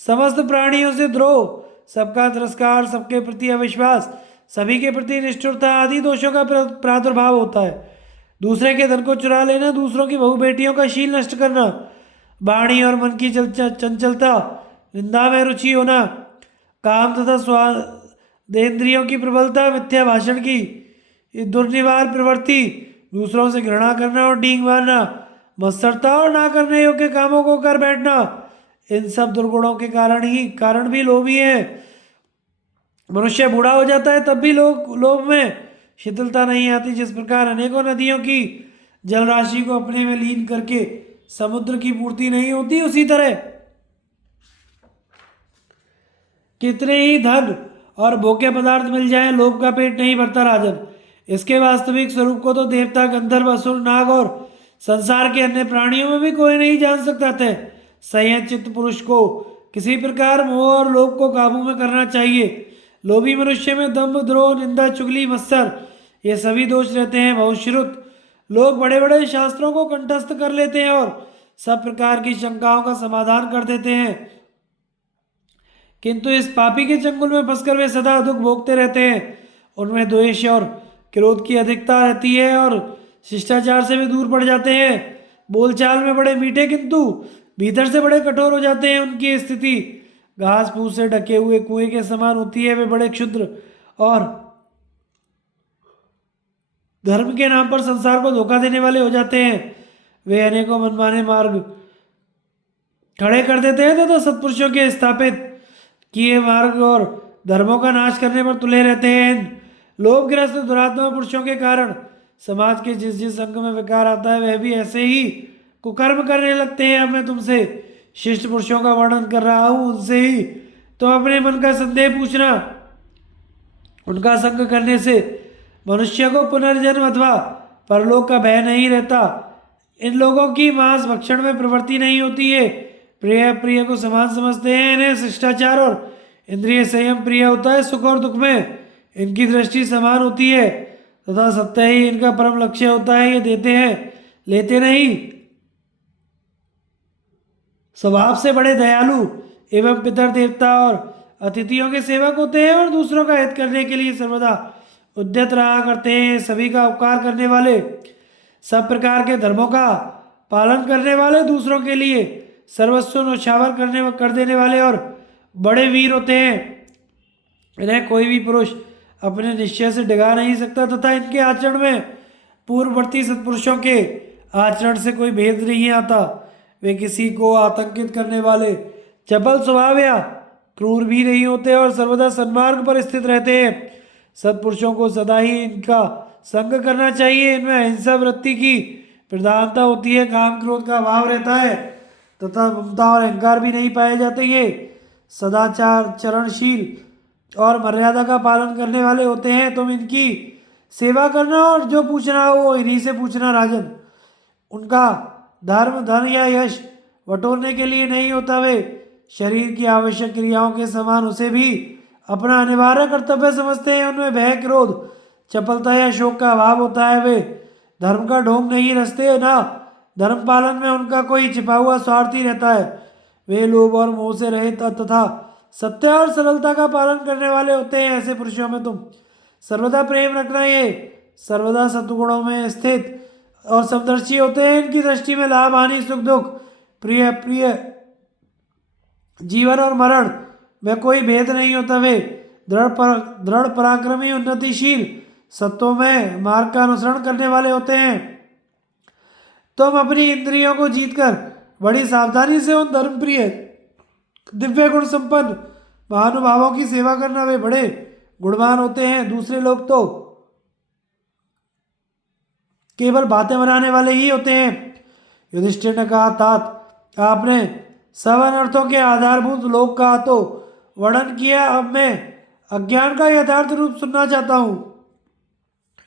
समस्त प्राणियों से द्रोह, सबका तिरस्कार, सबके प्रति अविश्वास, सभी के प्रति निष्ठुरता आदि दोषों का प्रादुर्भाव होता है। दूसरे के धन को चुरा लेना, दूसरों की बहु बेटियों का शील नष्ट करना, वाणी और मन की चंचलता, निंदा में रुचि होना, काम तथा स्वादेंद्रियों की प्रबलता, मिथ्या भाषण की दुर्निवार प्रवृत्ति, दूसरों से घृणा करना और डींग मारना, मत्सरता और ना करने योग्य कामों को कर बैठना, इन सब दुर्गुणों के कारण भी लोभी है। मनुष्य बूढ़ा हो जाता है तब भी लोभ में शीतलता नहीं आती। जिस प्रकार अनेकों नदियों की जल राशि को अपने में लीन करके समुद्र की पूर्ति नहीं होती, उसी तरह कितने ही धन और भोग्य पदार्थ मिल जाएं, लोभ का पेट नहीं भरता। राजन, इसके वास्तविक स्वरूप को तो देवता, गंधर्व, असुर, नाग और संसार के अन्य प्राणियों में भी कोई नहीं जान सकता थे। संयत चित्त पुरुष को किसी प्रकार मोह और लोभ को काबू में करना चाहिए। लोभी मनुष्य में दंभ, द्रोह, निंदा, चुगली, मत्सर ये सभी दोष रहते हैं। बहुत श्रुत लोग बड़े बड़े शास्त्रों को कंठस्थ कर लेते हैं और सब प्रकार की शंकाओं का समाधान कर देते हैं, किंतु इस पापी के चंगुल में फंसकर वे सदा दुख भोगते रहते हैं। उनमें द्वेष और क्रोध की अधिकता रहती है और शिष्टाचार से भी दूर पड़ जाते हैं। बोलचाल में बड़े मीठे किंतु भीतर से बड़े कठोर हो जाते हैं। उनकी स्थिति घास फूस से ढके हुए कुएं के समान होती है। वे बड़े क्षुद्र और धर्म के नाम पर संसार को धोखा देने वाले हो जाते हैं। वे अनेकों मनमाने मार्ग खड़े कर देते हैं तथा सत्पुरुषों के स्थापित किए मार्ग और धर्मों का नाश करने पर तुले रहते हैं। लोभग्रस्त दुरात्मा पुरुषों के कारण समाज के जिस जिस अंग में विकार आता है वह भी ऐसे ही कुकर्म करने लगते हैं। अब मैं तुमसे शिष्ट पुरुषों का वर्णन कर रहा हूं, उनसे ही तो अपने मन का संदेह पूछना। उनका संग करने से मनुष्य को पुनर्जन्म अथवा परलोक का भय नहीं रहता। इन लोगों की मांस भक्षण में प्रवृत्ति नहीं होती है। प्रिय प्रिय को समान समझते हैं। इन्हें शिष्टाचार और इंद्रिय संयम प्रिय होता है सुख और दुख में। इनकी दृष्टि समान होती है तथा सत्य ही इनका परम लक्ष्य होता है। ये देते हैं, लेते नहीं। स्वभाव से बड़े दयालु एवं पितर देवता और अतिथियों के सेवक होते हैं और दूसरों का हित करने के लिए सर्वदा उद्यत रहा करते हैं। सभी का उपकार करने वाले, सब प्रकार के धर्मों का पालन करने वाले, दूसरों के लिए सर्वस्व न्यौछावर कर देने वाले और बड़े वीर होते हैं। इन्हें कोई भी पुरुष अपने निश्चय से डिगा नहीं सकता तथा इनके आचरण में पूर्ववर्ती सत्पुरुषों के आचरण से कोई भेद नहीं आता। वे किसी को आतंकित करने वाले, चपल स्वभाव या क्रूर भी नहीं होते और सर्वदा सन्मार्ग पर स्थित रहते हैं। सत्पुरुषों को सदा ही इनका संग करना चाहिए। इनमें अहिंसा वृत्ति की प्रधानता होती है, काम क्रोध का अभाव रहता है तथा ममता और अहंकार भी नहीं पाए जाते। ये सदाचार, चरणशील और मर्यादा का पालन करने वाले होते हैं। तुम इनकी सेवा करना और जो पूछना हो वो इन्हीं से पूछना राजन। उनका धर्म, धन या यश बटोरने के लिए नहीं होता। वे शरीर की आवश्यक क्रियाओं के समान उसे भी अपना अनिवार्य कर्तव्य समझते हैं। उनमें भय, क्रोध, चपलता या शोक का अभाव होता है। वे धर्म का ढोंग नहीं रचते, ना धर्म पालन में उनका कोई छिपा हुआ स्वार्थ ही रहता है। वे लोभ और मोह से रहित तथा सत्य और सरलता का पालन करने वाले होते हैं। ऐसे पुरुषों में तुम सर्वदा प्रेम रखना। ये सर्वदा सत्गुणों में स्थित और समदर्शी होते हैं। इनकी दृष्टि में लाभ, हानि, सुख, दुख, प्रिय प्रिय, जीवन और मरण में कोई भेद नहीं होता। वे दृढ़ पराक्रमी, उन्नतिशील, सत्यों में मार्ग का अनुसरण करने वाले होते हैं। तुम अपनी इंद्रियों को जीतकर बड़ी सावधानी से उन धर्मप्रिय, दिव्य गुण संपन्न महानुभावों की सेवा करना। वे बड़े गुणवान होते हैं। दूसरे लोग तो केवल बातें बनाने वाले ही होते हैं। युधिष्ठिर ने कहा, तात आपने सब अनर्थों के आधारभूत लोक का तो वर्णन किया। अब मैं अज्ञान का यथार्थ रूप सुनना चाहता हूँ।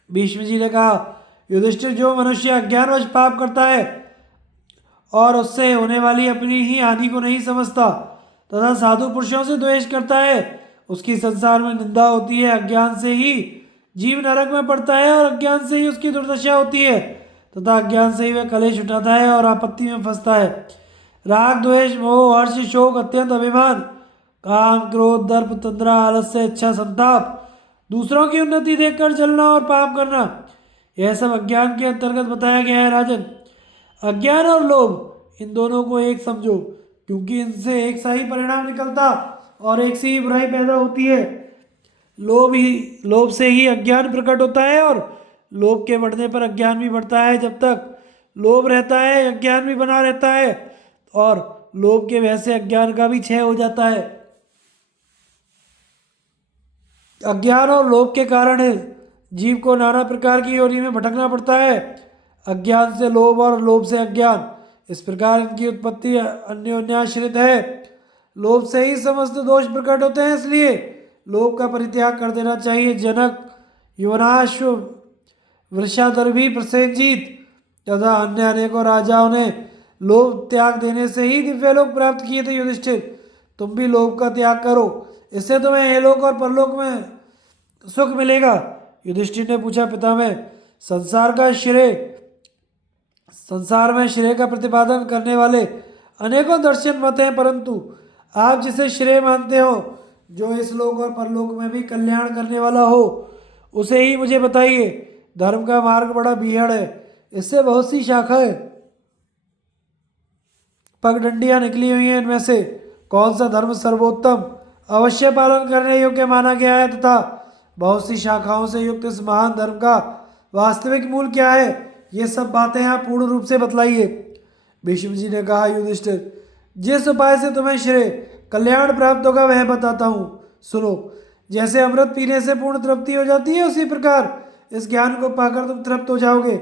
भीष्म जी ने कहा, युधिष्ठिर, जो मनुष्य अज्ञानवश पाप करता है और उससे होने वाली अपनी ही हानि को नहीं समझता तथा साधु पुरुषों से द्वेष करता है, उसकी संसार में निंदा होती है। अज्ञान से ही जीव नरक में पड़ता है और अज्ञान से ही उसकी दुर्दशा होती है तथा अज्ञान से ही वह कलेश उठाता है और आपत्ति में फंसता है। राग, द्वेष, मोह, हर्ष, शोक, अत्यंत अभिमान, काम, क्रोध, दर्प, तंद्रा, आलस्य, इच्छा, संताप, दूसरों की उन्नति देखकर जलना और पाप करना, यह सब अज्ञान के अंतर्गत बताया गया है। राजन, अज्ञान और लोभ, इन दोनों को एक समझो, क्योंकि इनसे एक सा ही परिणाम निकलता और एक से ही बुराई पैदा होती है। लोभ से ही अज्ञान प्रकट होता है और लोभ के बढ़ने पर अज्ञान भी बढ़ता है। जब तक लोभ रहता है अज्ञान भी बना रहता है और लोभ के वजह से अज्ञान का भी क्षय हो जाता है। अज्ञान और लोभ के कारण जीव को नाना प्रकार की योनि में भटकना पड़ता है। अज्ञान से लोभ और लोभ से अज्ञान, इस प्रकार इनकी उत्पत्ति अन्योन्याश्रित है। लोभ से ही समस्त दोष प्रकट होते हैं, इसलिए लोभ का परित्याग कर देना चाहिए। जनक, युवराश्व, वृषादर्भी, प्रसेनजीत तथा अन्य अनेकों राजाओं ने लोभ त्याग देने से ही दिव्य लोक प्राप्त किए थे। युधिष्ठिर, तुम भी लोभ का त्याग करो, इससे तुम्हें यहलोक और परलोक में सुख मिलेगा। युधिष्ठिर ने पूछा, पितामह, संसार में श्रेय का प्रतिपादन करने वाले अनेकों दर्शन मत हैं, परंतु आप जिसे श्रेय मानते हो, जो इस लोक और परलोक में भी कल्याण करने वाला हो, उसे ही मुझे बताइए। धर्म का मार्ग बड़ा बीहड़ है, इससे बहुत सी शाखाएं, पगडंडियां निकली हुई हैं। इनमें से कौन सा धर्म सर्वोत्तम, अवश्य पालन करने योग्य माना गया है तथा बहुत सी शाखाओं से युक्त इस महान धर्म का वास्तविक मूल क्या है, ये सब बातें आप पूर्ण रूप से बतलाइए। भीष्म जी ने कहा, युधिष्ठिर, जिस उपाय से तुम्हें श्रेय कल्याण प्राप्त होगा वह बताता हूँ, सुनो। जैसे अमृत पीने से पूर्ण तृप्ति हो जाती है, उसी प्रकार इस ज्ञान को पाकर तुम तृप्त हो जाओगे।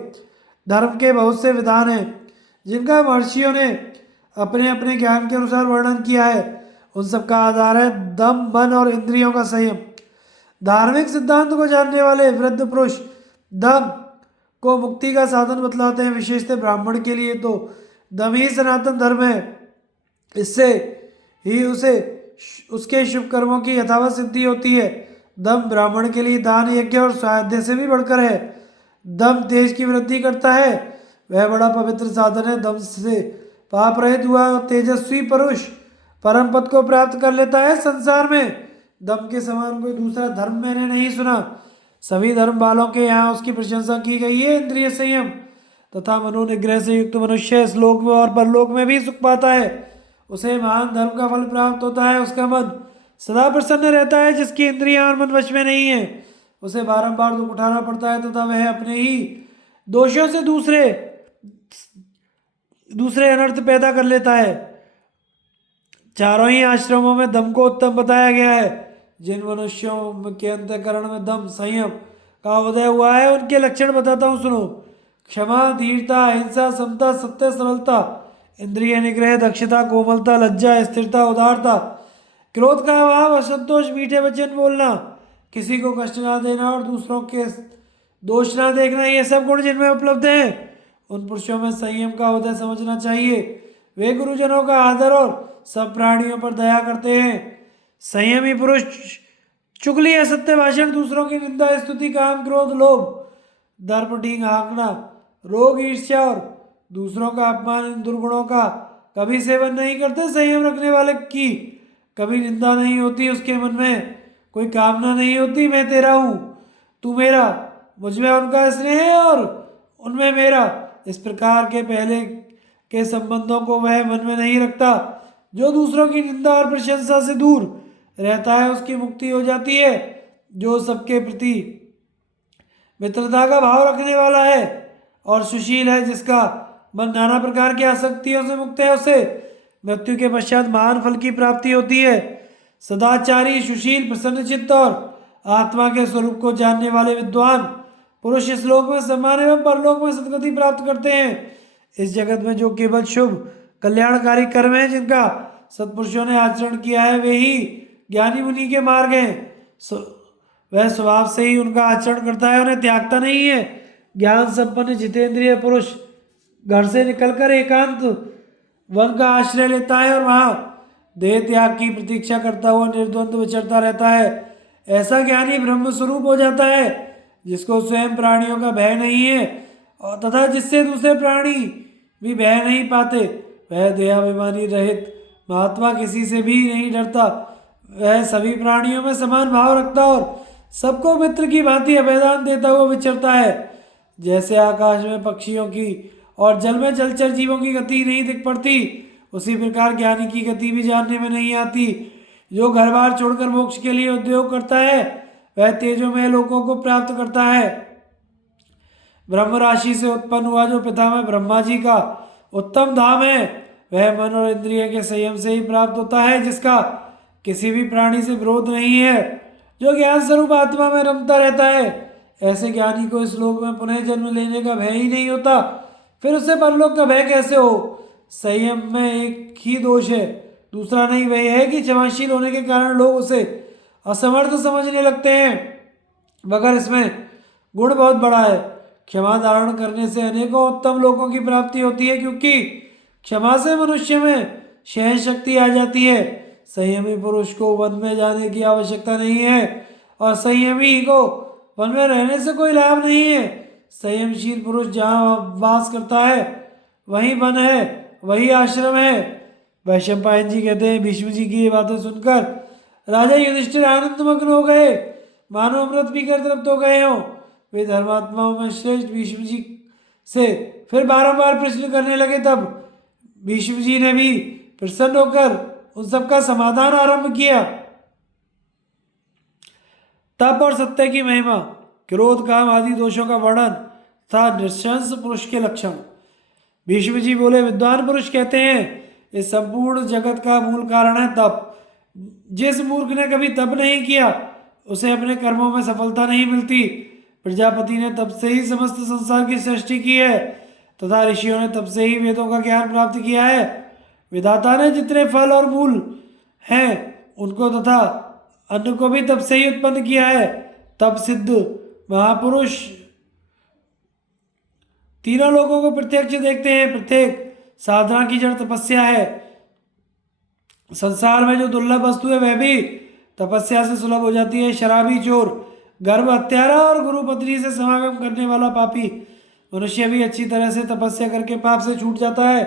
धर्म के बहुत से विधान हैं जिनका महर्षियों ने अपने अपने ज्ञान के अनुसार वर्णन किया है। उन सब का आधार है दम, मन और इंद्रियों का संयम। धार्मिक सिद्धांत को जानने वाले वृद्ध पुरुष दम को मुक्ति का साधन बतलाते हैं। विशेषतः ब्राह्मण के लिए तो दम ही सनातन धर्म है। इससे ही उसे उसके शुभ कर्मों की यथावत सिद्धि होती है। दम ब्राह्मण के लिए दान, यज्ञ और स्वाध्याय से भी बढ़कर है। दम तेज की वृद्धि करता है, वह बड़ा पवित्र साधन है। दम से पाप रहित हुआ तेजस्वी पुरुष परम पद को प्राप्त कर लेता है। संसार में दम के समान कोई दूसरा धर्म मैंने नहीं सुना। सभी धर्म वालों के यहाँ उसकी प्रशंसा की गई है। इंद्रिय संयम तथा मनोनिग्रह से युक्त मनुष्य इस लोक में और परलोक में भी सुख पाता है। उसे महान धर्म का फल प्राप्त होता है। उसका मन सदा प्रसन्न रहता है। जिसकी इंद्रियां और मन वश में नहीं है, उसे बारंबार दुख उठाना पड़ता है तथा वह अपने ही दोषों से दूसरे दूसरे अनर्थ पैदा कर लेता है। चारों ही आश्रमों में दम को उत्तम बताया गया है। जिन मनुष्यों के अंतःकरण में दम संयम का उदय हुआ है, उनके लक्षण बताता हूँ, सुनो। क्षमा, धीरता, अहिंसा, समता, सत्य, सरलता, इंद्रिय निग्रह, दक्षता, कोमलता, लज्जा, स्थिरता, उदारता, क्रोध का अभाव, असंतोष, मीठे वचन बोलना, किसी को कष्ट ना देना और दूसरों के दोष ना देखना, ये सब गुण जिनमें उपलब्ध हैं, उन पुरुषों में संयम का उदय समझना चाहिए। वे गुरुजनों का आदर और सब प्राणियों पर दया करते हैं। संयमी पुरुष चुगली, असत्य भाषण, दूसरों की निंदा, स्तुति, काम, क्रोध, लोभ, दर्प, ढींग हाँकना, रोग, ईर्ष्या और दूसरों का अपमान, इन दुर्गुणों का कभी सेवन नहीं करते। संयम रखने वाले की कभी निंदा नहीं होती, उसके मन में कोई कामना नहीं होती। मैं तेरा हूँ, तू मेरा, मुझ में उनका स्नेह है और उनमें मेरा, इस प्रकार के पहले के संबंधों को वह मन में नहीं रखता। जो दूसरों की निंदा और प्रशंसा से दूर रहता है, उसकी मुक्ति हो जाती है। जो सबके प्रति मित्रता का भाव रखने वाला है और सुशील है, जिसका मन नाना प्रकार की आसक्तियों से मुक्त है, उसे मृत्यु के पश्चात महान फल की प्राप्ति होती है। सदाचारी, सुशील, प्रसन्नचित्त और आत्मा के स्वरूप को जानने वाले विद्वान पुरुष इस लोक में सम्मान एवं परलोक में सदगति प्राप्त करते हैं। इस जगत में जो केवल शुभ कल्याणकारी कर्म है, जिनका सत्पुरुषों ने आचरण किया है, वे ही ज्ञानी मुनि के मार्ग हैं। वह स्वभाव से ही उनका आचरण करता है, उन्हें त्यागता नहीं है। ज्ञान संपन्न जितेंद्रिय पुरुष घर से निकलकर एकांत वन का आश्रय लेता है और वहां देह त्याग की प्रतीक्षा करता हुआ निर्द्वंद विचरता रहता है। ऐसा ज्ञानी ब्रह्म स्वरूप हो जाता है, जिसको स्वयं प्राणियों का भय नहीं है और तथा जिससे दूसरे प्राणी भी भय नहीं पाते। वह देहाभिमानी रहित महात्मा किसी से भी नहीं डरता। वह सभी प्राणियों में समान भाव रखता और सबको मित्र की भांति अभयदान देता हुआ विचरता है। जैसे आकाश में पक्षियों की और जल में जलचर जीवों की गति नहीं दिख पड़ती, उसी प्रकार ज्ञानी की गति भी जानने में नहीं आती। जो घर बार छोड़कर मोक्ष के लिए उद्योग करता है, वह तेजोमय लोकों को प्राप्त करता है। ब्रह्म राशि से उत्पन्न हुआ जो पितामह ब्रह्मा जी का उत्तम धाम है, वह मन और इंद्रिय के संयम से ही प्राप्त होता है, जिसका किसी भी प्राणी से विरोध नहीं है। जो ज्ञान स्वरूप आत्मा में रमता रहता है, ऐसे ज्ञानी को इस लोक में पुनः जन्म लेने का भय ही नहीं होता। फिर उसे परलोक का भय कैसे हो? संयम में एक ही दोष है, दूसरा नहीं। वह है कि क्षमाशील होने के कारण लोग उसे असमर्थ समझने लगते हैं, मगर इसमें गुण बहुत बड़ा है। क्षमा धारण करने से अनेकों उत्तम लोगों की प्राप्ति होती है, क्योंकि क्षमा से मनुष्य में सहन शक्ति आ जाती है। संयमी पुरुष को वन में जाने की आवश्यकता नहीं है और संयमी को वन में रहने से कोई लाभ नहीं है। संयमशील पुरुष जहाँ वास करता है, वही वन है, वही आश्रम है। वैशंपायन जी कहते हैं, भीष्म जी की ये बातें सुनकर राजा युधिष्ठिर आनंदमग्न हो गए, मानो अमृत पीकर तृप्त हो गए हों। वे धर्मात्माओं में श्रेष्ठ भीष्म जी से फिर बारंबार प्रश्न करने लगे। तब भीष्म जी ने भी प्रसन्न होकर उन सबका समाधान आरंभ किया। तप और सत्य की महिमा, क्रोध, काम आदि दोषों का वर्णन तथा नृशंस पुरुष के लक्षण। भीष्म जी बोले, विद्वान पुरुष कहते हैं, इस संपूर्ण जगत का मूल कारण है तप। जिस मूर्ख ने कभी तप नहीं किया, उसे अपने कर्मों में सफलता नहीं मिलती। प्रजापति ने तप से ही समस्त संसार की सृष्टि की है तथा ऋषियों ने तप से ही वेदों का ज्ञान प्राप्त किया है। विधाता ने जितने फल और मूल हैं, उनको तथा अन्न को भी तप से ही उत्पन्न किया है। तप सिद्ध महापुरुष तीनों लोगों को प्रत्यक्ष देखते हैं। प्रत्येक साधना की जड़ तपस्या है। संसार में जो दुर्लभ वस्तु है वह भी तपस्या से सुलभ हो जाती है। शराबी, चोर, गर्भ हत्यारा और गुरु पत्नी से समागम करने वाला पापी मनुष्य भी अच्छी तरह से तपस्या करके पाप से छूट जाता है।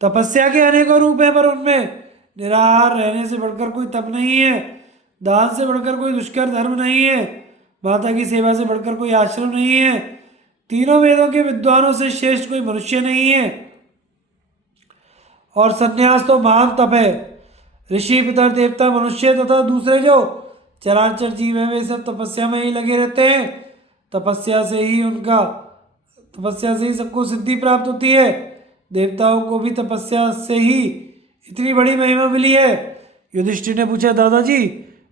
तपस्या के अनेकों रूप हैं, पर उनमें निराहार रहने से बढ़कर कोई तप नहीं है, दान से बढ़कर कोई दुष्कर धर्म नहीं है, माता की सेवा से बढ़कर कोई आश्रम नहीं है, तीनों वेदों के विद्वानों से श्रेष्ठ कोई मनुष्य नहीं है, और सन्यास तो महान तप है। ऋषि, पितर, देवता, मनुष्य तथा दूसरे जो चराचर जीव है वे सब तपस्या में ही लगे रहते हैं। तपस्या से ही सबको सिद्धि प्राप्त होती है। देवताओं को भी तपस्या से ही इतनी बड़ी महिमा मिली है। युधिष्ठिर ने पूछा, दादाजी,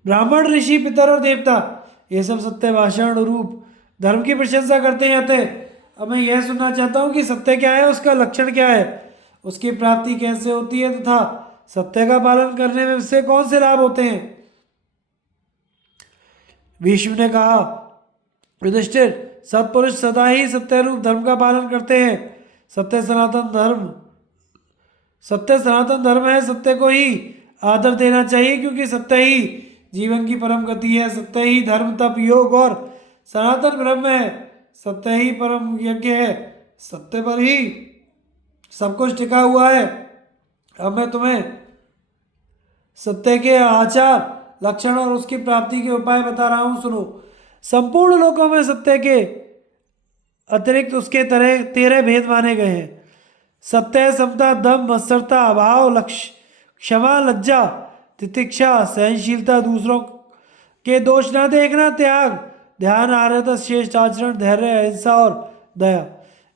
ब्राह्मण, ऋषि, पितर और देवता ये सब सत्य भाषण रूप धर्म की प्रशंसा करते जाते हैं। अब मैं यह सुनना चाहता हूँ कि सत्य क्या है, उसका लक्षण क्या है, उसकी प्राप्ति कैसे होती है तथा सत्य का पालन करने में उससे कौन से लाभ होते हैं। भीष्म ने कहा, युधिष्ठिर, सत्पुरुष सदा ही सत्य रूप धर्म का पालन करते हैं। सत्य सनातन धर्म है। सत्य को ही आदर देना चाहिए, क्योंकि सत्य ही जीवन की परम गति है। सत्य ही धर्म, तप, योग और सनातन ब्रह्म है। सत्य ही परम यज्ञ है। सत्य पर ही सब कुछ टिका हुआ है। अब मैं तुम्हें सत्य के आचार, लक्षण और उसकी प्राप्ति के उपाय बता रहा हूं, सुनो। संपूर्ण लोकों में सत्य के अतिरिक्त उसके 13 भेद माने गए हैं। सत्य, समता, दम, मत्सरता, अभाव, लक्ष्य, क्षमा, लज्जा, तितिक्षा, सहनशीलता, दूसरों के दोष न देखना, त्याग, ध्यान, आर्यता, श्रेष्ठ आचरण, धैर्य, अहिंसा और दया,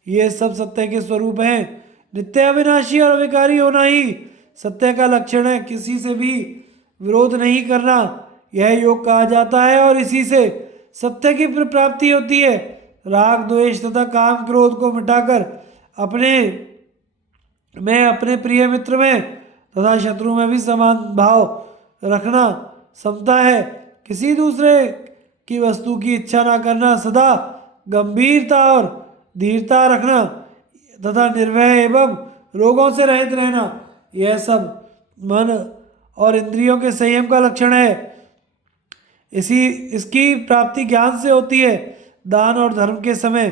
ये सब सत्य के स्वरूप हैं। नित्य, अविनाशी और अविकारी होना ही सत्य का लक्षण है। किसी से भी विरोध नहीं करना, यह योग कहा जाता है, और इसी से सत्य की प्राप्ति होती है। राग, द्वेष तथा काम, क्रोध को मिटाकर अपने प्रिय मित्र में तथा शत्रु में भी समान भाव रखना समता है। किसी दूसरे की वस्तु की इच्छा न करना, सदा गंभीरता और धीरता रखना तथा निर्भय एवं रोगों से रहित रहना, यह सब मन और इंद्रियों के संयम का लक्षण है। इसकी प्राप्ति ज्ञान से होती है। दान और धर्म के समय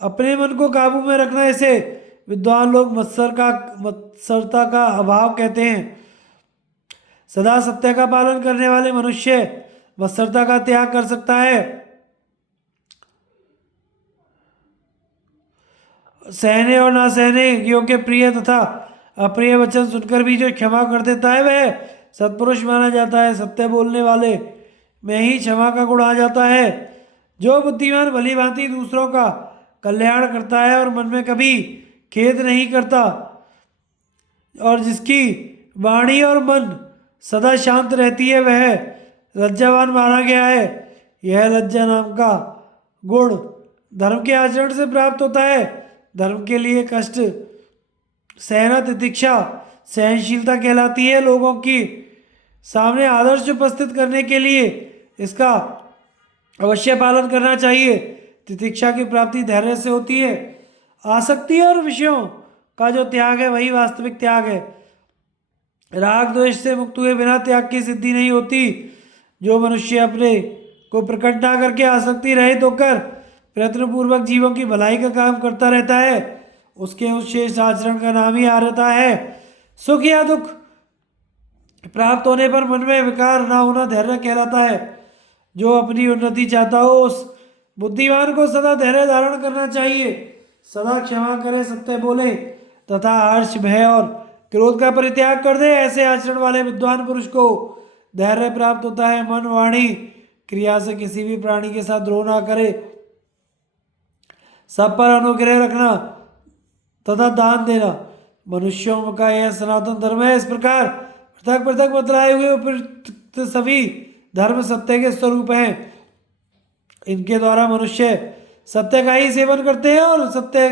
अपने मन को काबू में रखना, इसे विद्वान लोग मत्सरता का अभाव कहते हैं। सदा सत्य का पालन करने वाले मनुष्य मत्सरता का त्याग कर सकता है। सहने और ना सहने योग्य प्रिय तथा अप्रिय वचन सुनकर भी जो क्षमा कर देता है वह सत्पुरुष माना जाता है। सत्य बोलने वाले में ही क्षमा का गुण आ जाता है। जो बुद्धिमान भली भांति दूसरों का कल्याण करता है और मन में कभी खेद नहीं करता, और जिसकी वाणी और मन सदा शांत रहती है, वह लज्जावान माना गया है। यह लज्जा नाम का गुण धर्म के आचरण से प्राप्त होता है। धर्म के लिए कष्ट सहना तितिक्षा सहनशीलता कहलाती है। लोगों की सामने आदर्श उपस्थित करने के लिए इसका अवश्य पालन करना चाहिए। तितिक्षा की प्राप्ति धैर्य से होती है। आसक्ति और विषयों का जो त्याग है वही वास्तविक त्याग है। राग द्वेष से मुक्त हुए बिना त्याग की सिद्धि नहीं होती। जो मनुष्य अपने को प्रकट ना करके आसक्ति रहित होकर प्रयत्नपूर्वक जीवों की भलाई का काम करता रहता है, उसके उस शेष आचरण का नाम ही आर्यता है। सुख या दुख प्राप्त होने पर मन में विकार ना होना धैर्य कहलाता है। जो अपनी उन्नति चाहता हो उस बुद्धिमान को सदा धैर्य धारण करना चाहिए। सदा क्षमा करे, सत्य बोले तथा हर्ष, भय और क्रोध का परित्याग कर दे। ऐसे आचरण वाले विद्वान पुरुष को धैर्य प्राप्त होता है। मन, वाणी, क्रिया से किसी भी प्राणी के साथ द्रोह ना करे। सब पर अनुग्रह रखना तथा दान देना मनुष्यों का यह सनातन धर्म है। इस प्रकार पृथक पृथक बतलाए हुए उपयुक्त सभी धर्म सत्य के स्वरूप हैं। इनके द्वारा मनुष्य सत्य का ही सेवन करते हैं और सत्य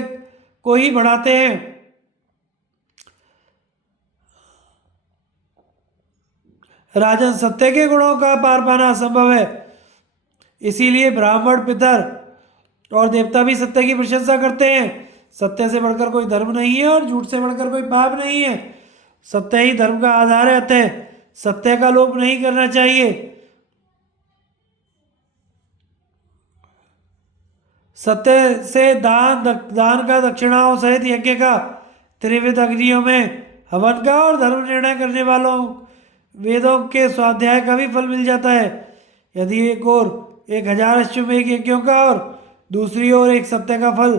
को ही बढ़ाते हैं। राजन, सत्य के गुणों का पार पाना असंभव है। इसीलिए ब्राह्मण, पितर और देवता भी सत्य की प्रशंसा करते हैं। सत्य से बढ़कर कोई धर्म नहीं है और झूठ से बढ़कर कोई पाप नहीं है। सत्य ही धर्म का आधार है, अतः सत्य का लोप नहीं करना चाहिए। सत्य से दान का, दक्षिणाओं सहित यज्ञ का, त्रिविध अग्नियों में हवन का और धर्म निर्णय करने वालों वेदों के स्वाध्याय का भी फल मिल जाता है। यदि एक ओर 1000 अश्वमेध यज्ञों का और दूसरी ओर एक सत्य का फल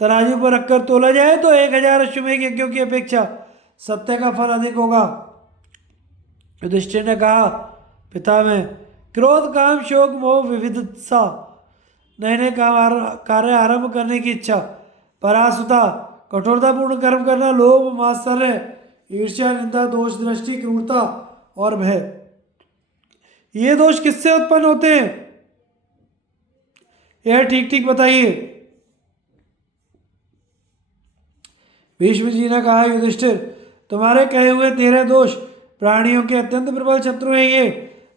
तराजू पर रखकर तोला जाए तो 1000 अश्वमेध यज्ञों की अपेक्षा सत्य का फल अधिक होगा। युधिष्ठिर ने कहा, पिता में क्रोध, काम, शोक, मोह, विविधता, नए नए कार्य आरंभ करने की इच्छा, परासुता, कठोरतापूर्ण कर्म करना, लोभ, मात्सर्य, ईर्ष्या, निंदा, दोष, दृष्टि, क्रूरता और भय, ये दोष किससे उत्पन्न होते हैं? यह ठीक ठीक बताइए। भीष्म जी ने कहा, युधिष्ठिर, तुम्हारे कहे हुए 13 दोष प्राणियों के अत्यंत प्रबल शत्रु हैं। ये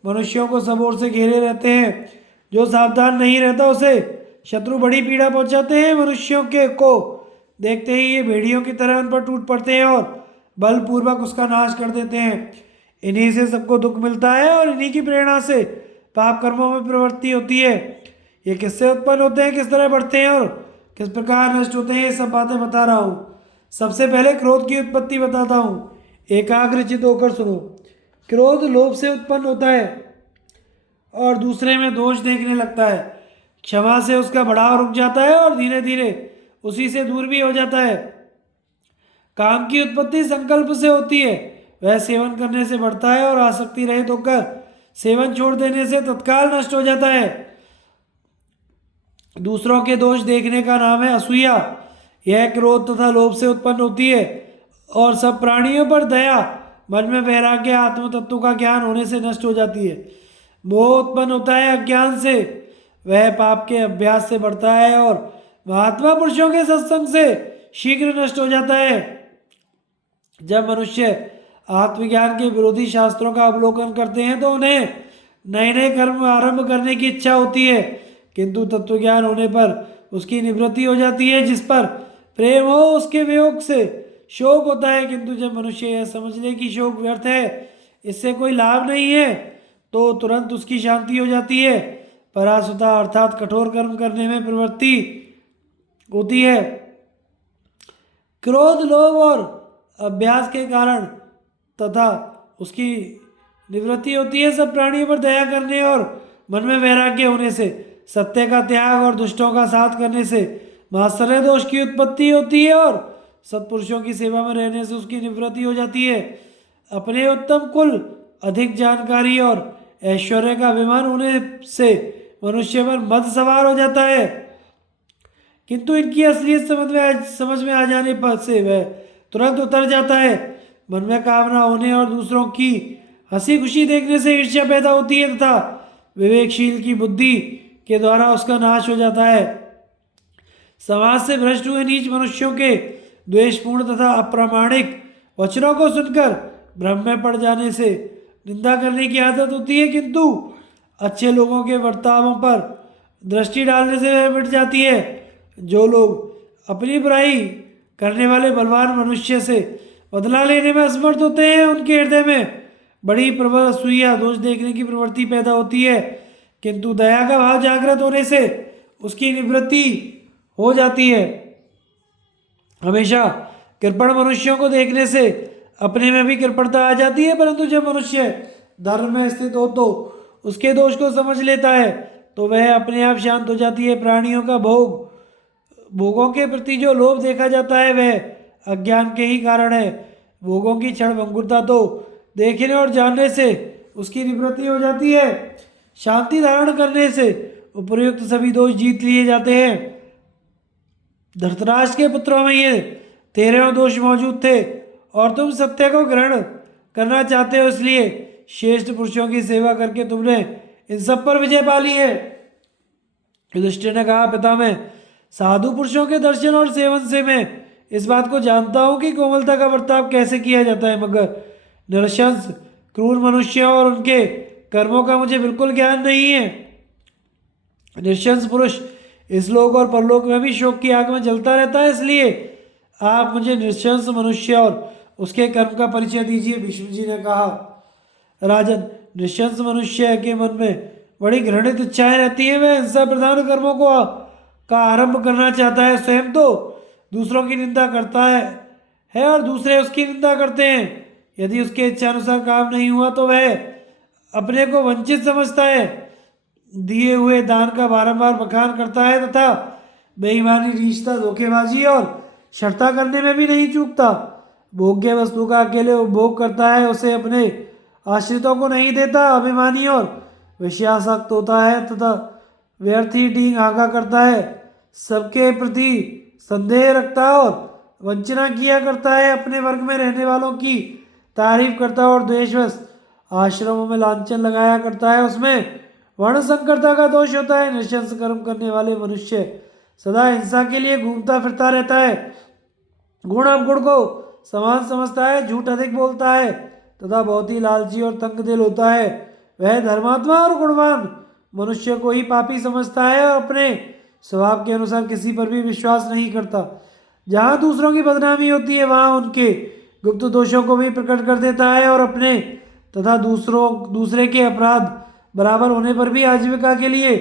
मनुष्यों को सब ओर से घेरे रहते हैं। जो सावधान नहीं रहता उसे शत्रु बड़ी पीड़ा पहुंचाते हैं। मनुष्यों के को देखते ही ये भेड़ियों की तरह उन पर टूट पड़ते हैं और बलपूर्वक उसका नाश कर देते हैं। इन्हीं से सबको दुख मिलता है और इन्हीं की प्रेरणा से पाप कर्मों में प्रवृत्ति होती है। ये किससे उत्पन्न होते हैं, किस तरह बढ़ते हैं और किस प्रकार नष्ट होते हैं, ये सब बातें बता रहा हूँ। सबसे पहले क्रोध की उत्पत्ति बताता हूँ, एकाग्रचित होकर सुनो। क्रोध लोभ से उत्पन्न होता है और दूसरे में दोष देखने लगता है। क्षमा से उसका बढ़ाव रुक जाता है और धीरे धीरे उसी से दूर भी हो जाता है। काम की उत्पत्ति संकल्प से होती है, वह सेवन करने से बढ़ता है और आसक्ति रहित होकर सेवन छोड़ देने से तत्काल नष्ट हो जाता है। दूसरों के दोष देखने का नाम है असूया। यह क्रोध तथा लोभ से उत्पन्न होती है और सब प्राणियों पर दया, मन में वैराग्य, आत्म तत्व का ज्ञान होने से नष्ट हो जाती है। मोह उत्पन्न होता है अज्ञान से, वह पाप के अभ्यास से बढ़ता है और महात्मा पुरुषों के सत्संग से शीघ्र नष्ट हो जाता है। जब मनुष्य आत्मज्ञान के विरोधी शास्त्रों का अवलोकन करते हैं तो उन्हें नए नए कर्म आरंभ करने की इच्छा होती है, किंतु तत्वज्ञान होने पर उसकी निवृत्ति हो जाती है। जिस पर प्रेम हो उसके वियोग से शोक होता है, किंतु जब मनुष्य यह समझ ले कि शोक व्यर्थ है, इससे कोई लाभ नहीं है, तो तुरंत उसकी शांति हो जाती है। परासुता अर्थात कठोर कर्म करने में प्रवृत्ति होती है। क्रोध, लोभ और अभ्यास के कारण तथा उसकी निवृत्ति होती है सब प्राणियों पर दया करने और मन में वैराग्य होने से, सत्य का त्याग और दुष्टों का साथ करने से मात्सर्य दोष की उत्पत्ति होती है और सत्पुरुषों की सेवा में रहने से उसकी निवृत्ति हो जाती है। अपने उत्तम कुल, अधिक जानकारी और ऐश्वर्य का अभिमान होने से मनुष्य पर मद सवार हो जाता है, किंतु इनकी असलियत समझ में आ जाने पर से वह तुरंत उतर जाता है। मन में कामना होने और दूसरों की हंसी खुशी देखने से ईर्ष्या पैदा होती है तथा विवेकशील की बुद्धि के द्वारा उसका नाश हो जाता है। समाज से भ्रष्ट हुए नीच मनुष्यों के द्वेषपूर्ण तथा अप्रामाणिक वचनों को सुनकर भ्रम में पड़ जाने से निंदा करने की आदत होती है, किंतु अच्छे लोगों के बर्तावों पर दृष्टि डालने से वह मिट जाती है। जो लोग अपनी बुराई करने वाले बलवान मनुष्य से बदला लेने में असमर्थ होते हैं, उनके हृदय में बड़ी प्रबल असूया, दोष देखने की प्रवृत्ति पैदा होती है, किंतु दया का भाव जागृत होने से उसकी निवृत्ति हो जाती है। हमेशा कृपण मनुष्यों को देखने से अपने में भी कृपणता आ जाती है, परंतु जब मनुष्य धर्म में स्थित हो तो उसके दोष को समझ लेता है तो वह अपने आप शांत हो जाती है। प्राणियों का भोगों के प्रति जो लोभ देखा जाता है वह अज्ञान के ही कारण है। भोगों की क्षण भंगुरता तो देखने और जानने से उसकी निवृत्ति हो जाती है। शांति धारण करने से उपर्युक्त सभी दोष जीत लिए जाते हैं। धृतराष्ट्र के पुत्रों में ये 13 दोष मौजूद थे और तुम सत्य को ग्रहण करना चाहते हो, इसलिए श्रेष्ठ पुरुषों की सेवा करके तुमने इन सब पर विजय पा ली है। युधिष्ठिर ने कहा, पिता मैं साधु पुरुषों के दर्शन और सेवन से मैं इस बात को जानता हूँ कि कोमलता का बर्ताव कैसे किया जाता है, मगर नृशंस क्रूर मनुष्यों और उनके कर्मों का मुझे बिल्कुल ज्ञान नहीं है। नृशंस पुरुष इस लोक और परलोक में भी शोक की आग में जलता रहता है, इसलिए आप मुझे नृशंस मनुष्य और उसके कर्म का परिचय दीजिए। भीष्म जी ने कहा, राजन, नृशंस मनुष्य के मन में बड़ी घृणित इच्छाएं रहती हैं। वह हिंसा प्रधान कर्मों का आरंभ करना चाहता है, स्वयं तो दूसरों की निंदा करता है और दूसरे उसकी निंदा करते हैं। यदि उसके इच्छानुसार काम नहीं हुआ तो वह अपने को वंचित समझता है, दिए हुए दान का बारंबार बखान करता है तथा बेईमानी, रिश्ता, धोखेबाजी और शर्ता करने में भी नहीं चूकता। भोग्य वस्तु का अकेले उपभोग करता है, उसे अपने आश्रितों को नहीं देता। अभिमानी और विषयासक्त होता है तथा व्यर्थ ही डींग हाँका करता है। सबके प्रति संदेह रखता है और वंचना किया करता है। अपने वर्ग में रहने वालों की तारीफ करता है और द्वेषवश आश्रमों में लांछन लगाया करता है। उसमें वर्ण संकरता का दोष होता है। नृशंस कर्म करने वाले मनुष्य सदा हिंसा के लिए घूमता फिरता रहता है। गुण अवगुण को समान समझता है, झूठ अधिक बोलता है तथा बहुत ही लालची और तंग दिल होता है। वह धर्मात्मा और गुणवान मनुष्य को ही पापी समझता है और अपने स्वभाव के अनुसार किसी पर भी विश्वास नहीं करता। जहाँ दूसरों की बदनामी होती है वहाँ उनके गुप्त दोषों को भी प्रकट कर देता है और अपने तथा दूसरे के अपराध बराबर होने पर भी आजीविका के लिए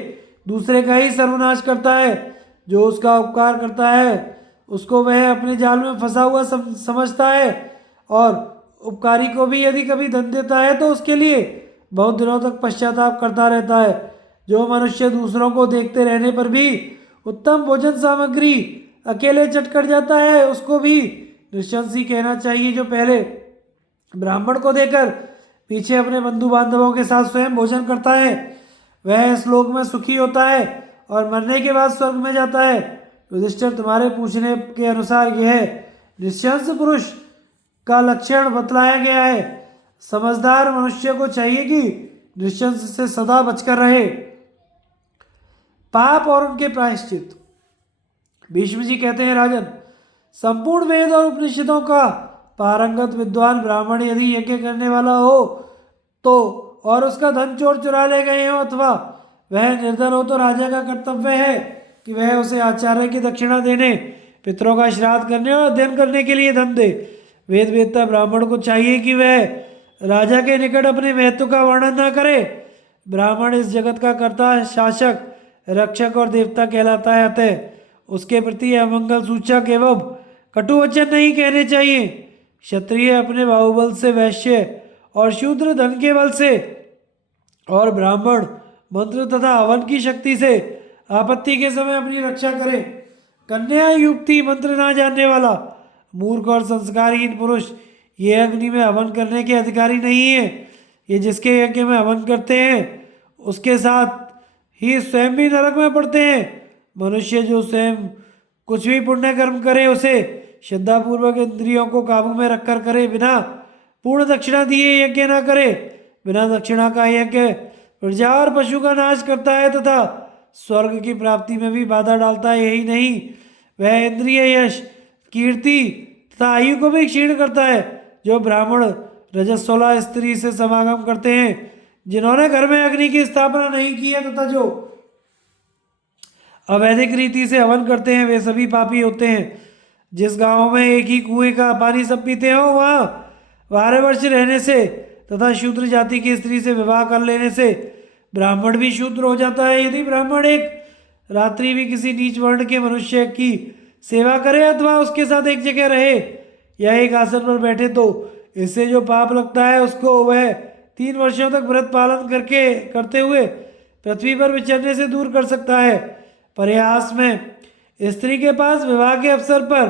दूसरे का ही सर्वनाश करता है। जो उसका उपकार करता है उसको वह अपने जाल में फंसा हुआ समझता है और उपकारी को भी यदि कभी धन देता है तो उसके लिए बहुत दिनों तक पश्चाताप करता रहता है। जो मनुष्य दूसरों को देखते रहने पर भी उत्तम भोजन सामग्री अकेले चट कर जाता है, उसको भी नृशंसी कहना चाहिए। जो पहले ब्राह्मण को देकर पीछे अपने बंधु बांधवों के साथ स्वयं भोजन करता है वह इस लोक में सुखी होता है और मरने के बाद स्वर्ग में जाता है। युधिष्ठिर, तुम्हारे पूछने के अनुसार यह नृशंस पुरुष का लक्षण बतलाया गया है। समझदार मनुष्य को चाहिए कि नृशंस से सदा बचकर रहे। पाप और उनके प्रायश्चित। भीष्म जी कहते हैं, राजन, संपूर्ण वेद और उपनिषदों का पारंगत विद्वान ब्राह्मण यदि यज्ञ करने वाला हो तो और उसका धन चोर चुरा ले गए हो अथवा वह निर्धन हो तो राजा का कर्तव्य है कि वह उसे आचार्य की दक्षिणा देने, पितरों का श्राद्ध करने और अध्ययन करने के लिए धन दे। वेद वेदता ब्राह्मण को चाहिए कि वह राजा के निकट अपने महत्व का वर्णन न करे। ब्राह्मण इस जगत का कर्ता, शासक, रक्षक और देवता कहलाता है, अतः उसके प्रति अमंगल सूचक एवं कटु वचन नहीं कहने चाहिए। क्षत्रिय अपने बाहुबल से, वैश्य और शूद्र धन के बल से और ब्राह्मण मंत्र तथा हवन की शक्ति से आपत्ति के समय अपनी रक्षा करे। कन्या, युक्ति, मंत्र ना जानने वाला, मूर्ख और संस्कारहीन पुरुष ये अग्नि में हवन करने के अधिकारी नहीं है। ये जिसके यज्ञ में हवन करते हैं उसके साथ ही स्वयं भी नरक में पड़ते हैं। मनुष्य जो स्वयं कुछ भी पुण्य कर्म करे उसे श्रद्धापूर्वक इंद्रियों को काबू में रखकर करे, बिना पूर्ण दक्षिणा दिए यज्ञ न करे। बिना दक्षिणा का यज्ञ प्रजा और पशु का नाश करता है तथा स्वर्ग की प्राप्ति में भी बाधा डालता है। यही नहीं, वह इंद्रिय, यश, कीर्ति तथा आयु को भी क्षीण करता है। जो ब्राह्मण रजस्वला स्त्री से समागम करते हैं, जिन्होंने घर में अग्नि की स्थापना नहीं की है तथा जो अवैधिक रीति से हवन करते हैं, वे सभी पापी होते हैं। जिस गांव में एक ही कुएं का पानी सब पीते हो वहाँ 12 वर्ष रहने से तथा शूद्र जाति की स्त्री से विवाह कर लेने से ब्राह्मण भी शूद्र हो जाता है। यदि ब्राह्मण एक रात्रि भी किसी नीच वर्ण के मनुष्य की सेवा करे अथवा उसके साथ एक जगह रहे या एक आसन पर बैठे तो इससे जो पाप लगता है उसको वह 3 वर्षों तक व्रत पालन करते हुए पृथ्वी पर विचरने से दूर कर सकता है। प्रयास में स्त्री के पास विवाह के अवसर पर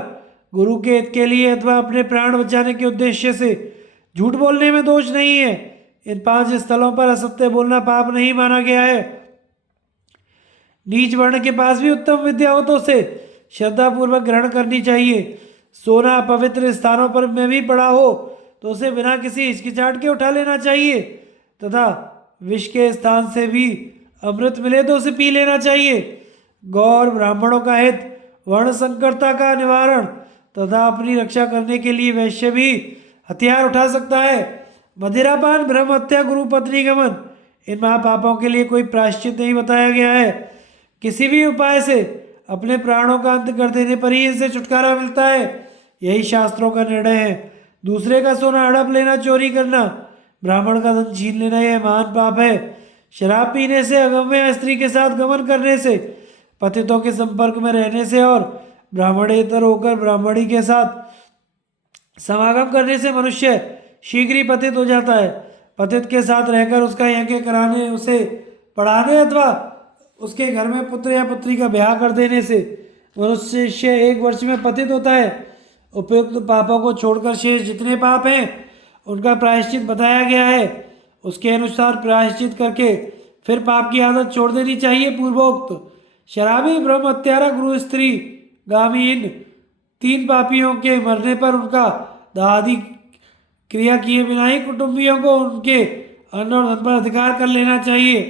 गुरु के हित के लिए अथवा अपने प्राण बचाने के उद्देश्य से झूठ बोलने में दोष नहीं है। इन 5 स्थलों पर असत्य बोलना पाप नहीं माना गया है। नीच वर्ण के पास भी उत्तम विद्या हो तो उसे श्रद्धापूर्वक ग्रहण करनी चाहिए। सोना पवित्र स्थानों पर में भी पड़ा हो तो उसे बिना किसी हिचकिचाहट के उठा लेना चाहिए तथा विष के स्थान से भी अमृत मिले तो उसे पी लेना चाहिए। गौर ब्राह्मणों का हित, वर्ण संकरता का निवारण तथा अपनी रक्षा करने के लिए वैश्य भी हथियार उठा सकता है। मदिरापान, ब्रह्म हत्या, गुरु पत्नी गमन, इन महापापों के लिए कोई प्रायश्चित नहीं बताया गया है। किसी भी उपाय से अपने प्राणों का अंत कर देने पर ही इनसे छुटकारा मिलता है। यही शास्त्रों का निर्णय है। दूसरे का सोना हड़प लेना, चोरी करना, ब्राह्मण का धन छीन लेना यह महान पाप है। शराब पीने से, अगम्य स्त्री के साथ गमन करने से, पतितों के संपर्क में रहने से और ब्राह्मणेतर होकर ब्राह्मणी के साथ समागम करने से मनुष्य शीघ्र ही पतित हो जाता है। पतित के साथ रहकर उसका यज्ञ कराने, उसे पढ़ाने अथवा उसके घर में पुत्र या पुत्री का ब्याह कर देने से मनुष्य 1 वर्ष में पतित होता है। उपयुक्त पापों को छोड़कर शेष जितने पाप हैं उनका प्रायश्चित बताया गया है। उसके अनुसार प्रायश्चित करके फिर पाप की आदत छोड़ देनी चाहिए। पूर्वोक्त शराबी, ब्रह्म हत्यारा, गृह स्त्री गामी, इन 3 पापियों के मरने पर उनका दाह आदि क्रिया किए बिना ही कुटुंबियों को उनके अन्न और धन पर अधिकार कर लेना चाहिए।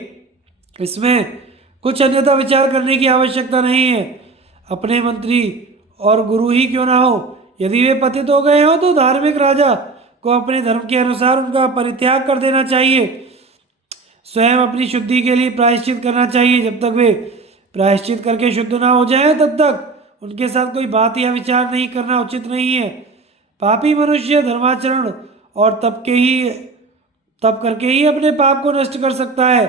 इसमें कुछ अन्यथा विचार करने की आवश्यकता नहीं है। अपने मंत्री और गुरु ही क्यों ना हो, यदि वे पतित हो गए हो तो धार्मिक राजा को अपने धर्म के अनुसार उनका परित्याग कर देना चाहिए। स्वयं अपनी शुद्धि के लिए प्रायश्चित करना चाहिए। जब तक वे प्रायश्चित करके शुद्ध ना हो जाए तब तक उनके साथ कोई बात या विचार नहीं करना उचित नहीं है। पापी मनुष्य धर्माचरण और तप करके ही अपने पाप को नष्ट कर सकता है।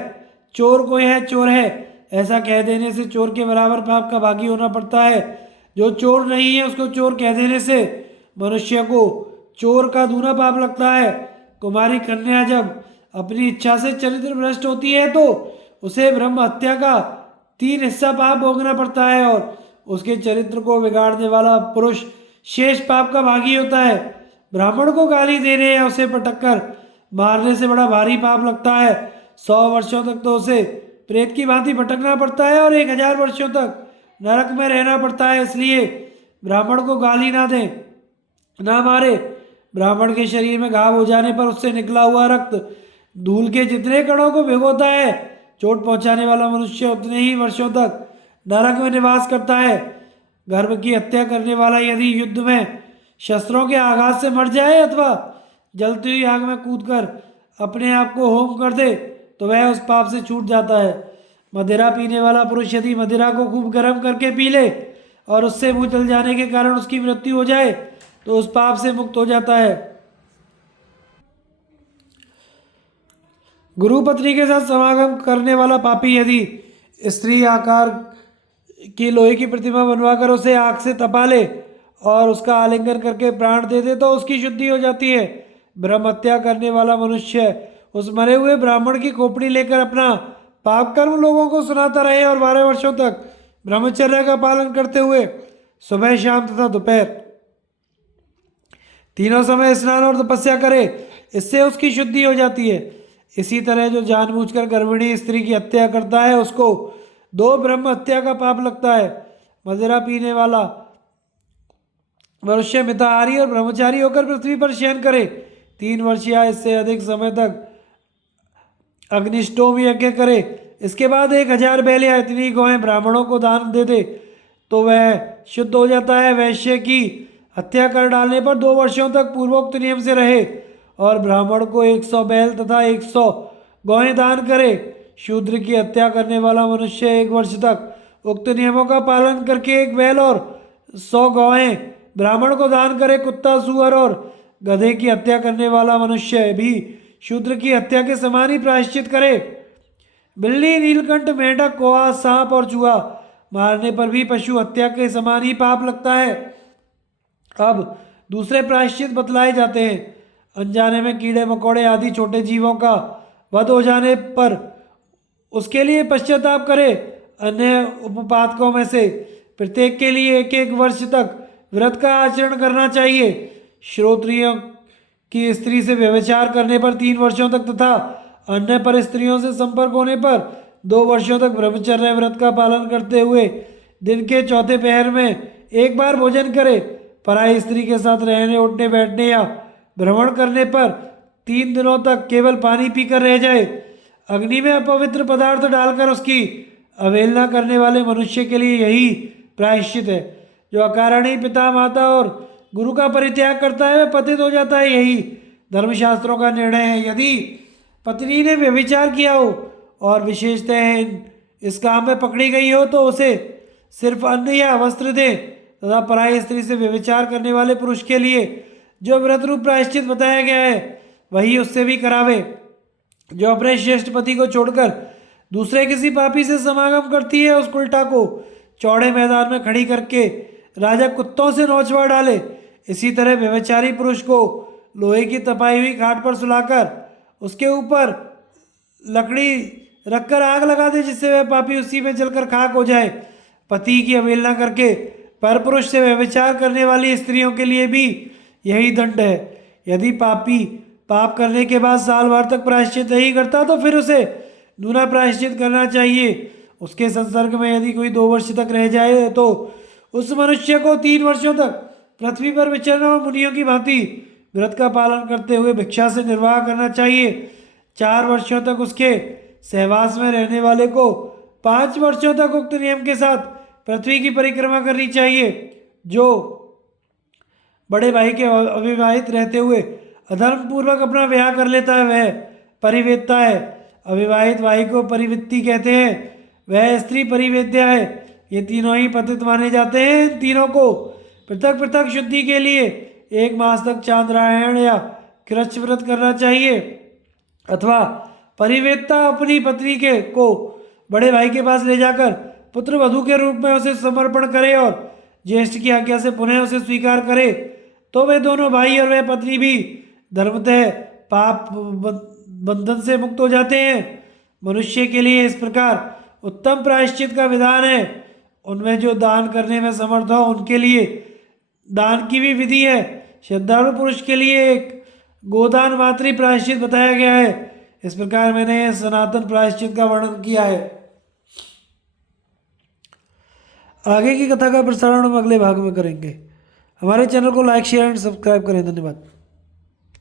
चोर कोई है, चोर है ऐसा कह देने से चोर के बराबर पाप का भागी होना पड़ता है। जो चोर नहीं है उसको चोर कह देने से मनुष्य को चोर का दूना पाप लगता है। कुमारी कन्या जब अपनी इच्छा से चरित्र भ्रष्ट होती है तो उसे ब्रह्म हत्या का 3 हिस्सा पाप भोगना पड़ता है और उसके चरित्र को बिगाड़ने वाला पुरुष शेष पाप का भागी होता है। ब्राह्मण को गाली देने या उसे पटक कर मारने से बड़ा भारी पाप लगता है। 100 वर्षों तक तो उसे प्रेत की भांति भटकना पड़ता है और 1000 वर्षों तक नरक में रहना पड़ता है। इसलिए ब्राह्मण को गाली ना दें, ना मारे। ब्राह्मण के शरीर में घाव हो जाने पर उससे निकला हुआ रक्त धूल के जितने कणों को भिगोता है। चोट पहुंचाने वाला मनुष्य उतने ही वर्षों तक नरक में निवास करता है। गर्भ की हत्या करने वाला यदि युद्ध में शस्त्रों के आघात से मर जाए अथवा जलती हुई आग में कूदकर अपने आप को होम कर दे तो वह उस पाप से छूट जाता है। मदिरा पीने वाला पुरुष यदि मदिरा को खूब गर्म करके पी ले और उससे मुंह जल जाने के कारण उसकी मृत्यु हो जाए तो उस पाप से मुक्त हो जाता है। गुरु पत्नी के साथ समागम करने वाला पापी यदि स्त्री आकार की लोहे की प्रतिमा बनवाकर उसे आग से तपा ले और उसका आलिंगन करके प्राण दे दे तो उसकी शुद्धि हो जाती है। ब्रह्म हत्या करने वाला मनुष्य उस मरे हुए ब्राह्मण की खोपड़ी लेकर अपना पाप कर्म लोगों को सुनाता रहे और 12 वर्षों तक ब्रह्मचर्य का पालन करते हुए सुबह, शाम तथा दोपहर तीनों समय स्नान और तपस्या करे। इससे उसकी शुद्धि हो जाती है। इसी तरह जो जानबूझकर गर्भिणी स्त्री की हत्या करता है उसको 2 ब्रह्म हत्या का पाप लगता है। मदिरा पीने वाला मनुष्य मिताहारी और ब्रह्मचारी होकर पृथ्वी पर शयन करे, 3 वर्ष या इससे अधिक समय तक अग्निष्टोम यज्ञ करे, इसके बाद 1000 बैल या इतनी गौएं ब्राह्मणों को दान दे दे तो वह शुद्ध हो जाता है। वैश्य की हत्या कर डालने पर 2 वर्षों तक पूर्वोक्त नियम से रहे और ब्राह्मण को 100 बैल तथा 100 गौएं दान करे। शूद्र की हत्या करने वाला मनुष्य 1 वर्ष तक उक्त नियमों का पालन करके 1 बैल और 100 गौएं ब्राह्मण को दान करे। कुत्ता, सुअर और गधे की हत्या करने वाला मनुष्य भी शूद्र की हत्या के समान ही प्रायश्चित करे। बिल्ली, नीलकंठ, मेंढक, कौवा, सांप और चूहा मारने पर भी पशु हत्या के समान ही पाप लगता है। अब दूसरे प्रायश्चित बतलाए जाते हैं। अनजाने में कीड़े मकोड़े आदि छोटे जीवों का वध हो जाने पर उसके लिए पश्चाताप करे। अन्य उपपातकों में से प्रत्येक के लिए 1-1 वर्ष तक व्रत का आचरण करना चाहिए। श्रोत्रियों की स्त्री से व्यभिचार करने पर 3 वर्षों तक तथा अन्य पर स्त्रियों से संपर्क होने पर 2 वर्षों तक ब्रह्मचर्य व्रत का पालन करते हुए दिन के चौथे पहर में 1 बार भोजन करे। पराई स्त्री के साथ रहने, उठने, बैठने या भ्रमण करने पर 3 दिनों तक केवल पानी पीकर रह जाए। अग्नि में अपवित्र पदार्थ डालकर उसकी अवहेलना करने वाले मनुष्य के लिए यही प्रायश्चित है। जो अकारण ही पिता, माता और गुरु का परित्याग करता है वह पतित हो जाता है। यही धर्मशास्त्रों का निर्णय है। यदि पत्नी ने व्यभिचार किया हो और विशेषतः इस काम में पकड़ी गई हो तो उसे सिर्फ अन्न या वस्त्र दे तथा पराई स्त्री से व्यभिचार करने वाले पुरुष के लिए जो व्रत रूप प्रायश्चित बताया गया है वही उससे भी करावे। जो अपने श्रेष्ठ पति को छोड़कर दूसरे किसी पापी से समागम करती है, उस उल्टा को चौड़े मैदान में खड़ी करके राजा कुत्तों से नोचवा डाले। इसी तरह व्यभिचारी पुरुष को लोहे की तपाई हुई खाट पर सुलाकर उसके ऊपर लकड़ी रखकर आग लगा दे, जिससे वह पापी उसी में जलकर खाक हो जाए। पति की अवहेलना करके परपुरुष से व्यभिचार करने वाली स्त्रियों के लिए भी यही दंड है। यदि पापी पाप करने के बाद साल भर तक प्रायश्चित नहीं करता तो फिर उसे दूना प्रायश्चित करना चाहिए। उसके संसर्ग में यदि कोई 2 वर्ष तक रह जाए तो उस मनुष्य को 3 वर्षों तक पृथ्वी पर विचरना और मुनियों की भांति व्रत का पालन करते हुए भिक्षा से निर्वाह करना चाहिए। 4 वर्षों तक उसके सहवास में रहने वाले को 5 वर्षों तक उक्त नियम के साथ पृथ्वी की परिक्रमा करनी चाहिए। जो बड़े भाई के अविवाहित रहते हुए अधर्म पूर्वक अपना ब्याह कर लेता है वह परिवेत्ता है। अविवाहित भाई को परिवित्ति कहते हैं, वह स्त्री परिवेद्या है। ये तीनों ही पतित माने जाते हैं। इन तीनों को पृथक पृथक शुद्धि के लिए 1 मास तक चांद्रायण या कृच्छ व्रत करना चाहिए। अथवा परिवेत्ता अपनी पत्नी के को बड़े भाई के पास ले जाकर पुत्र वधू के रूप में उसे समर्पण करे और ज्येष्ठ की आज्ञा से पुनः उसे स्वीकार करे तो वे दोनों भाई और वह पत्नी भी धर्मतः पाप बंधन से मुक्त हो जाते हैं। मनुष्य के लिए इस प्रकार उत्तम प्रायश्चित का विधान है। उनमें जो दान करने में समर्थ हो उनके लिए दान की भी विधि है। श्रद्धालु पुरुष के लिए एक गोदान मातृ प्रायश्चित बताया गया है। इस प्रकार मैंने सनातन प्रायश्चित का वर्णन किया है। आगे की कथा का प्रसारण हम अगले भाग में करेंगे। हमारे चैनल को लाइक शेयर एंड सब्सक्राइब करें। धन्यवाद।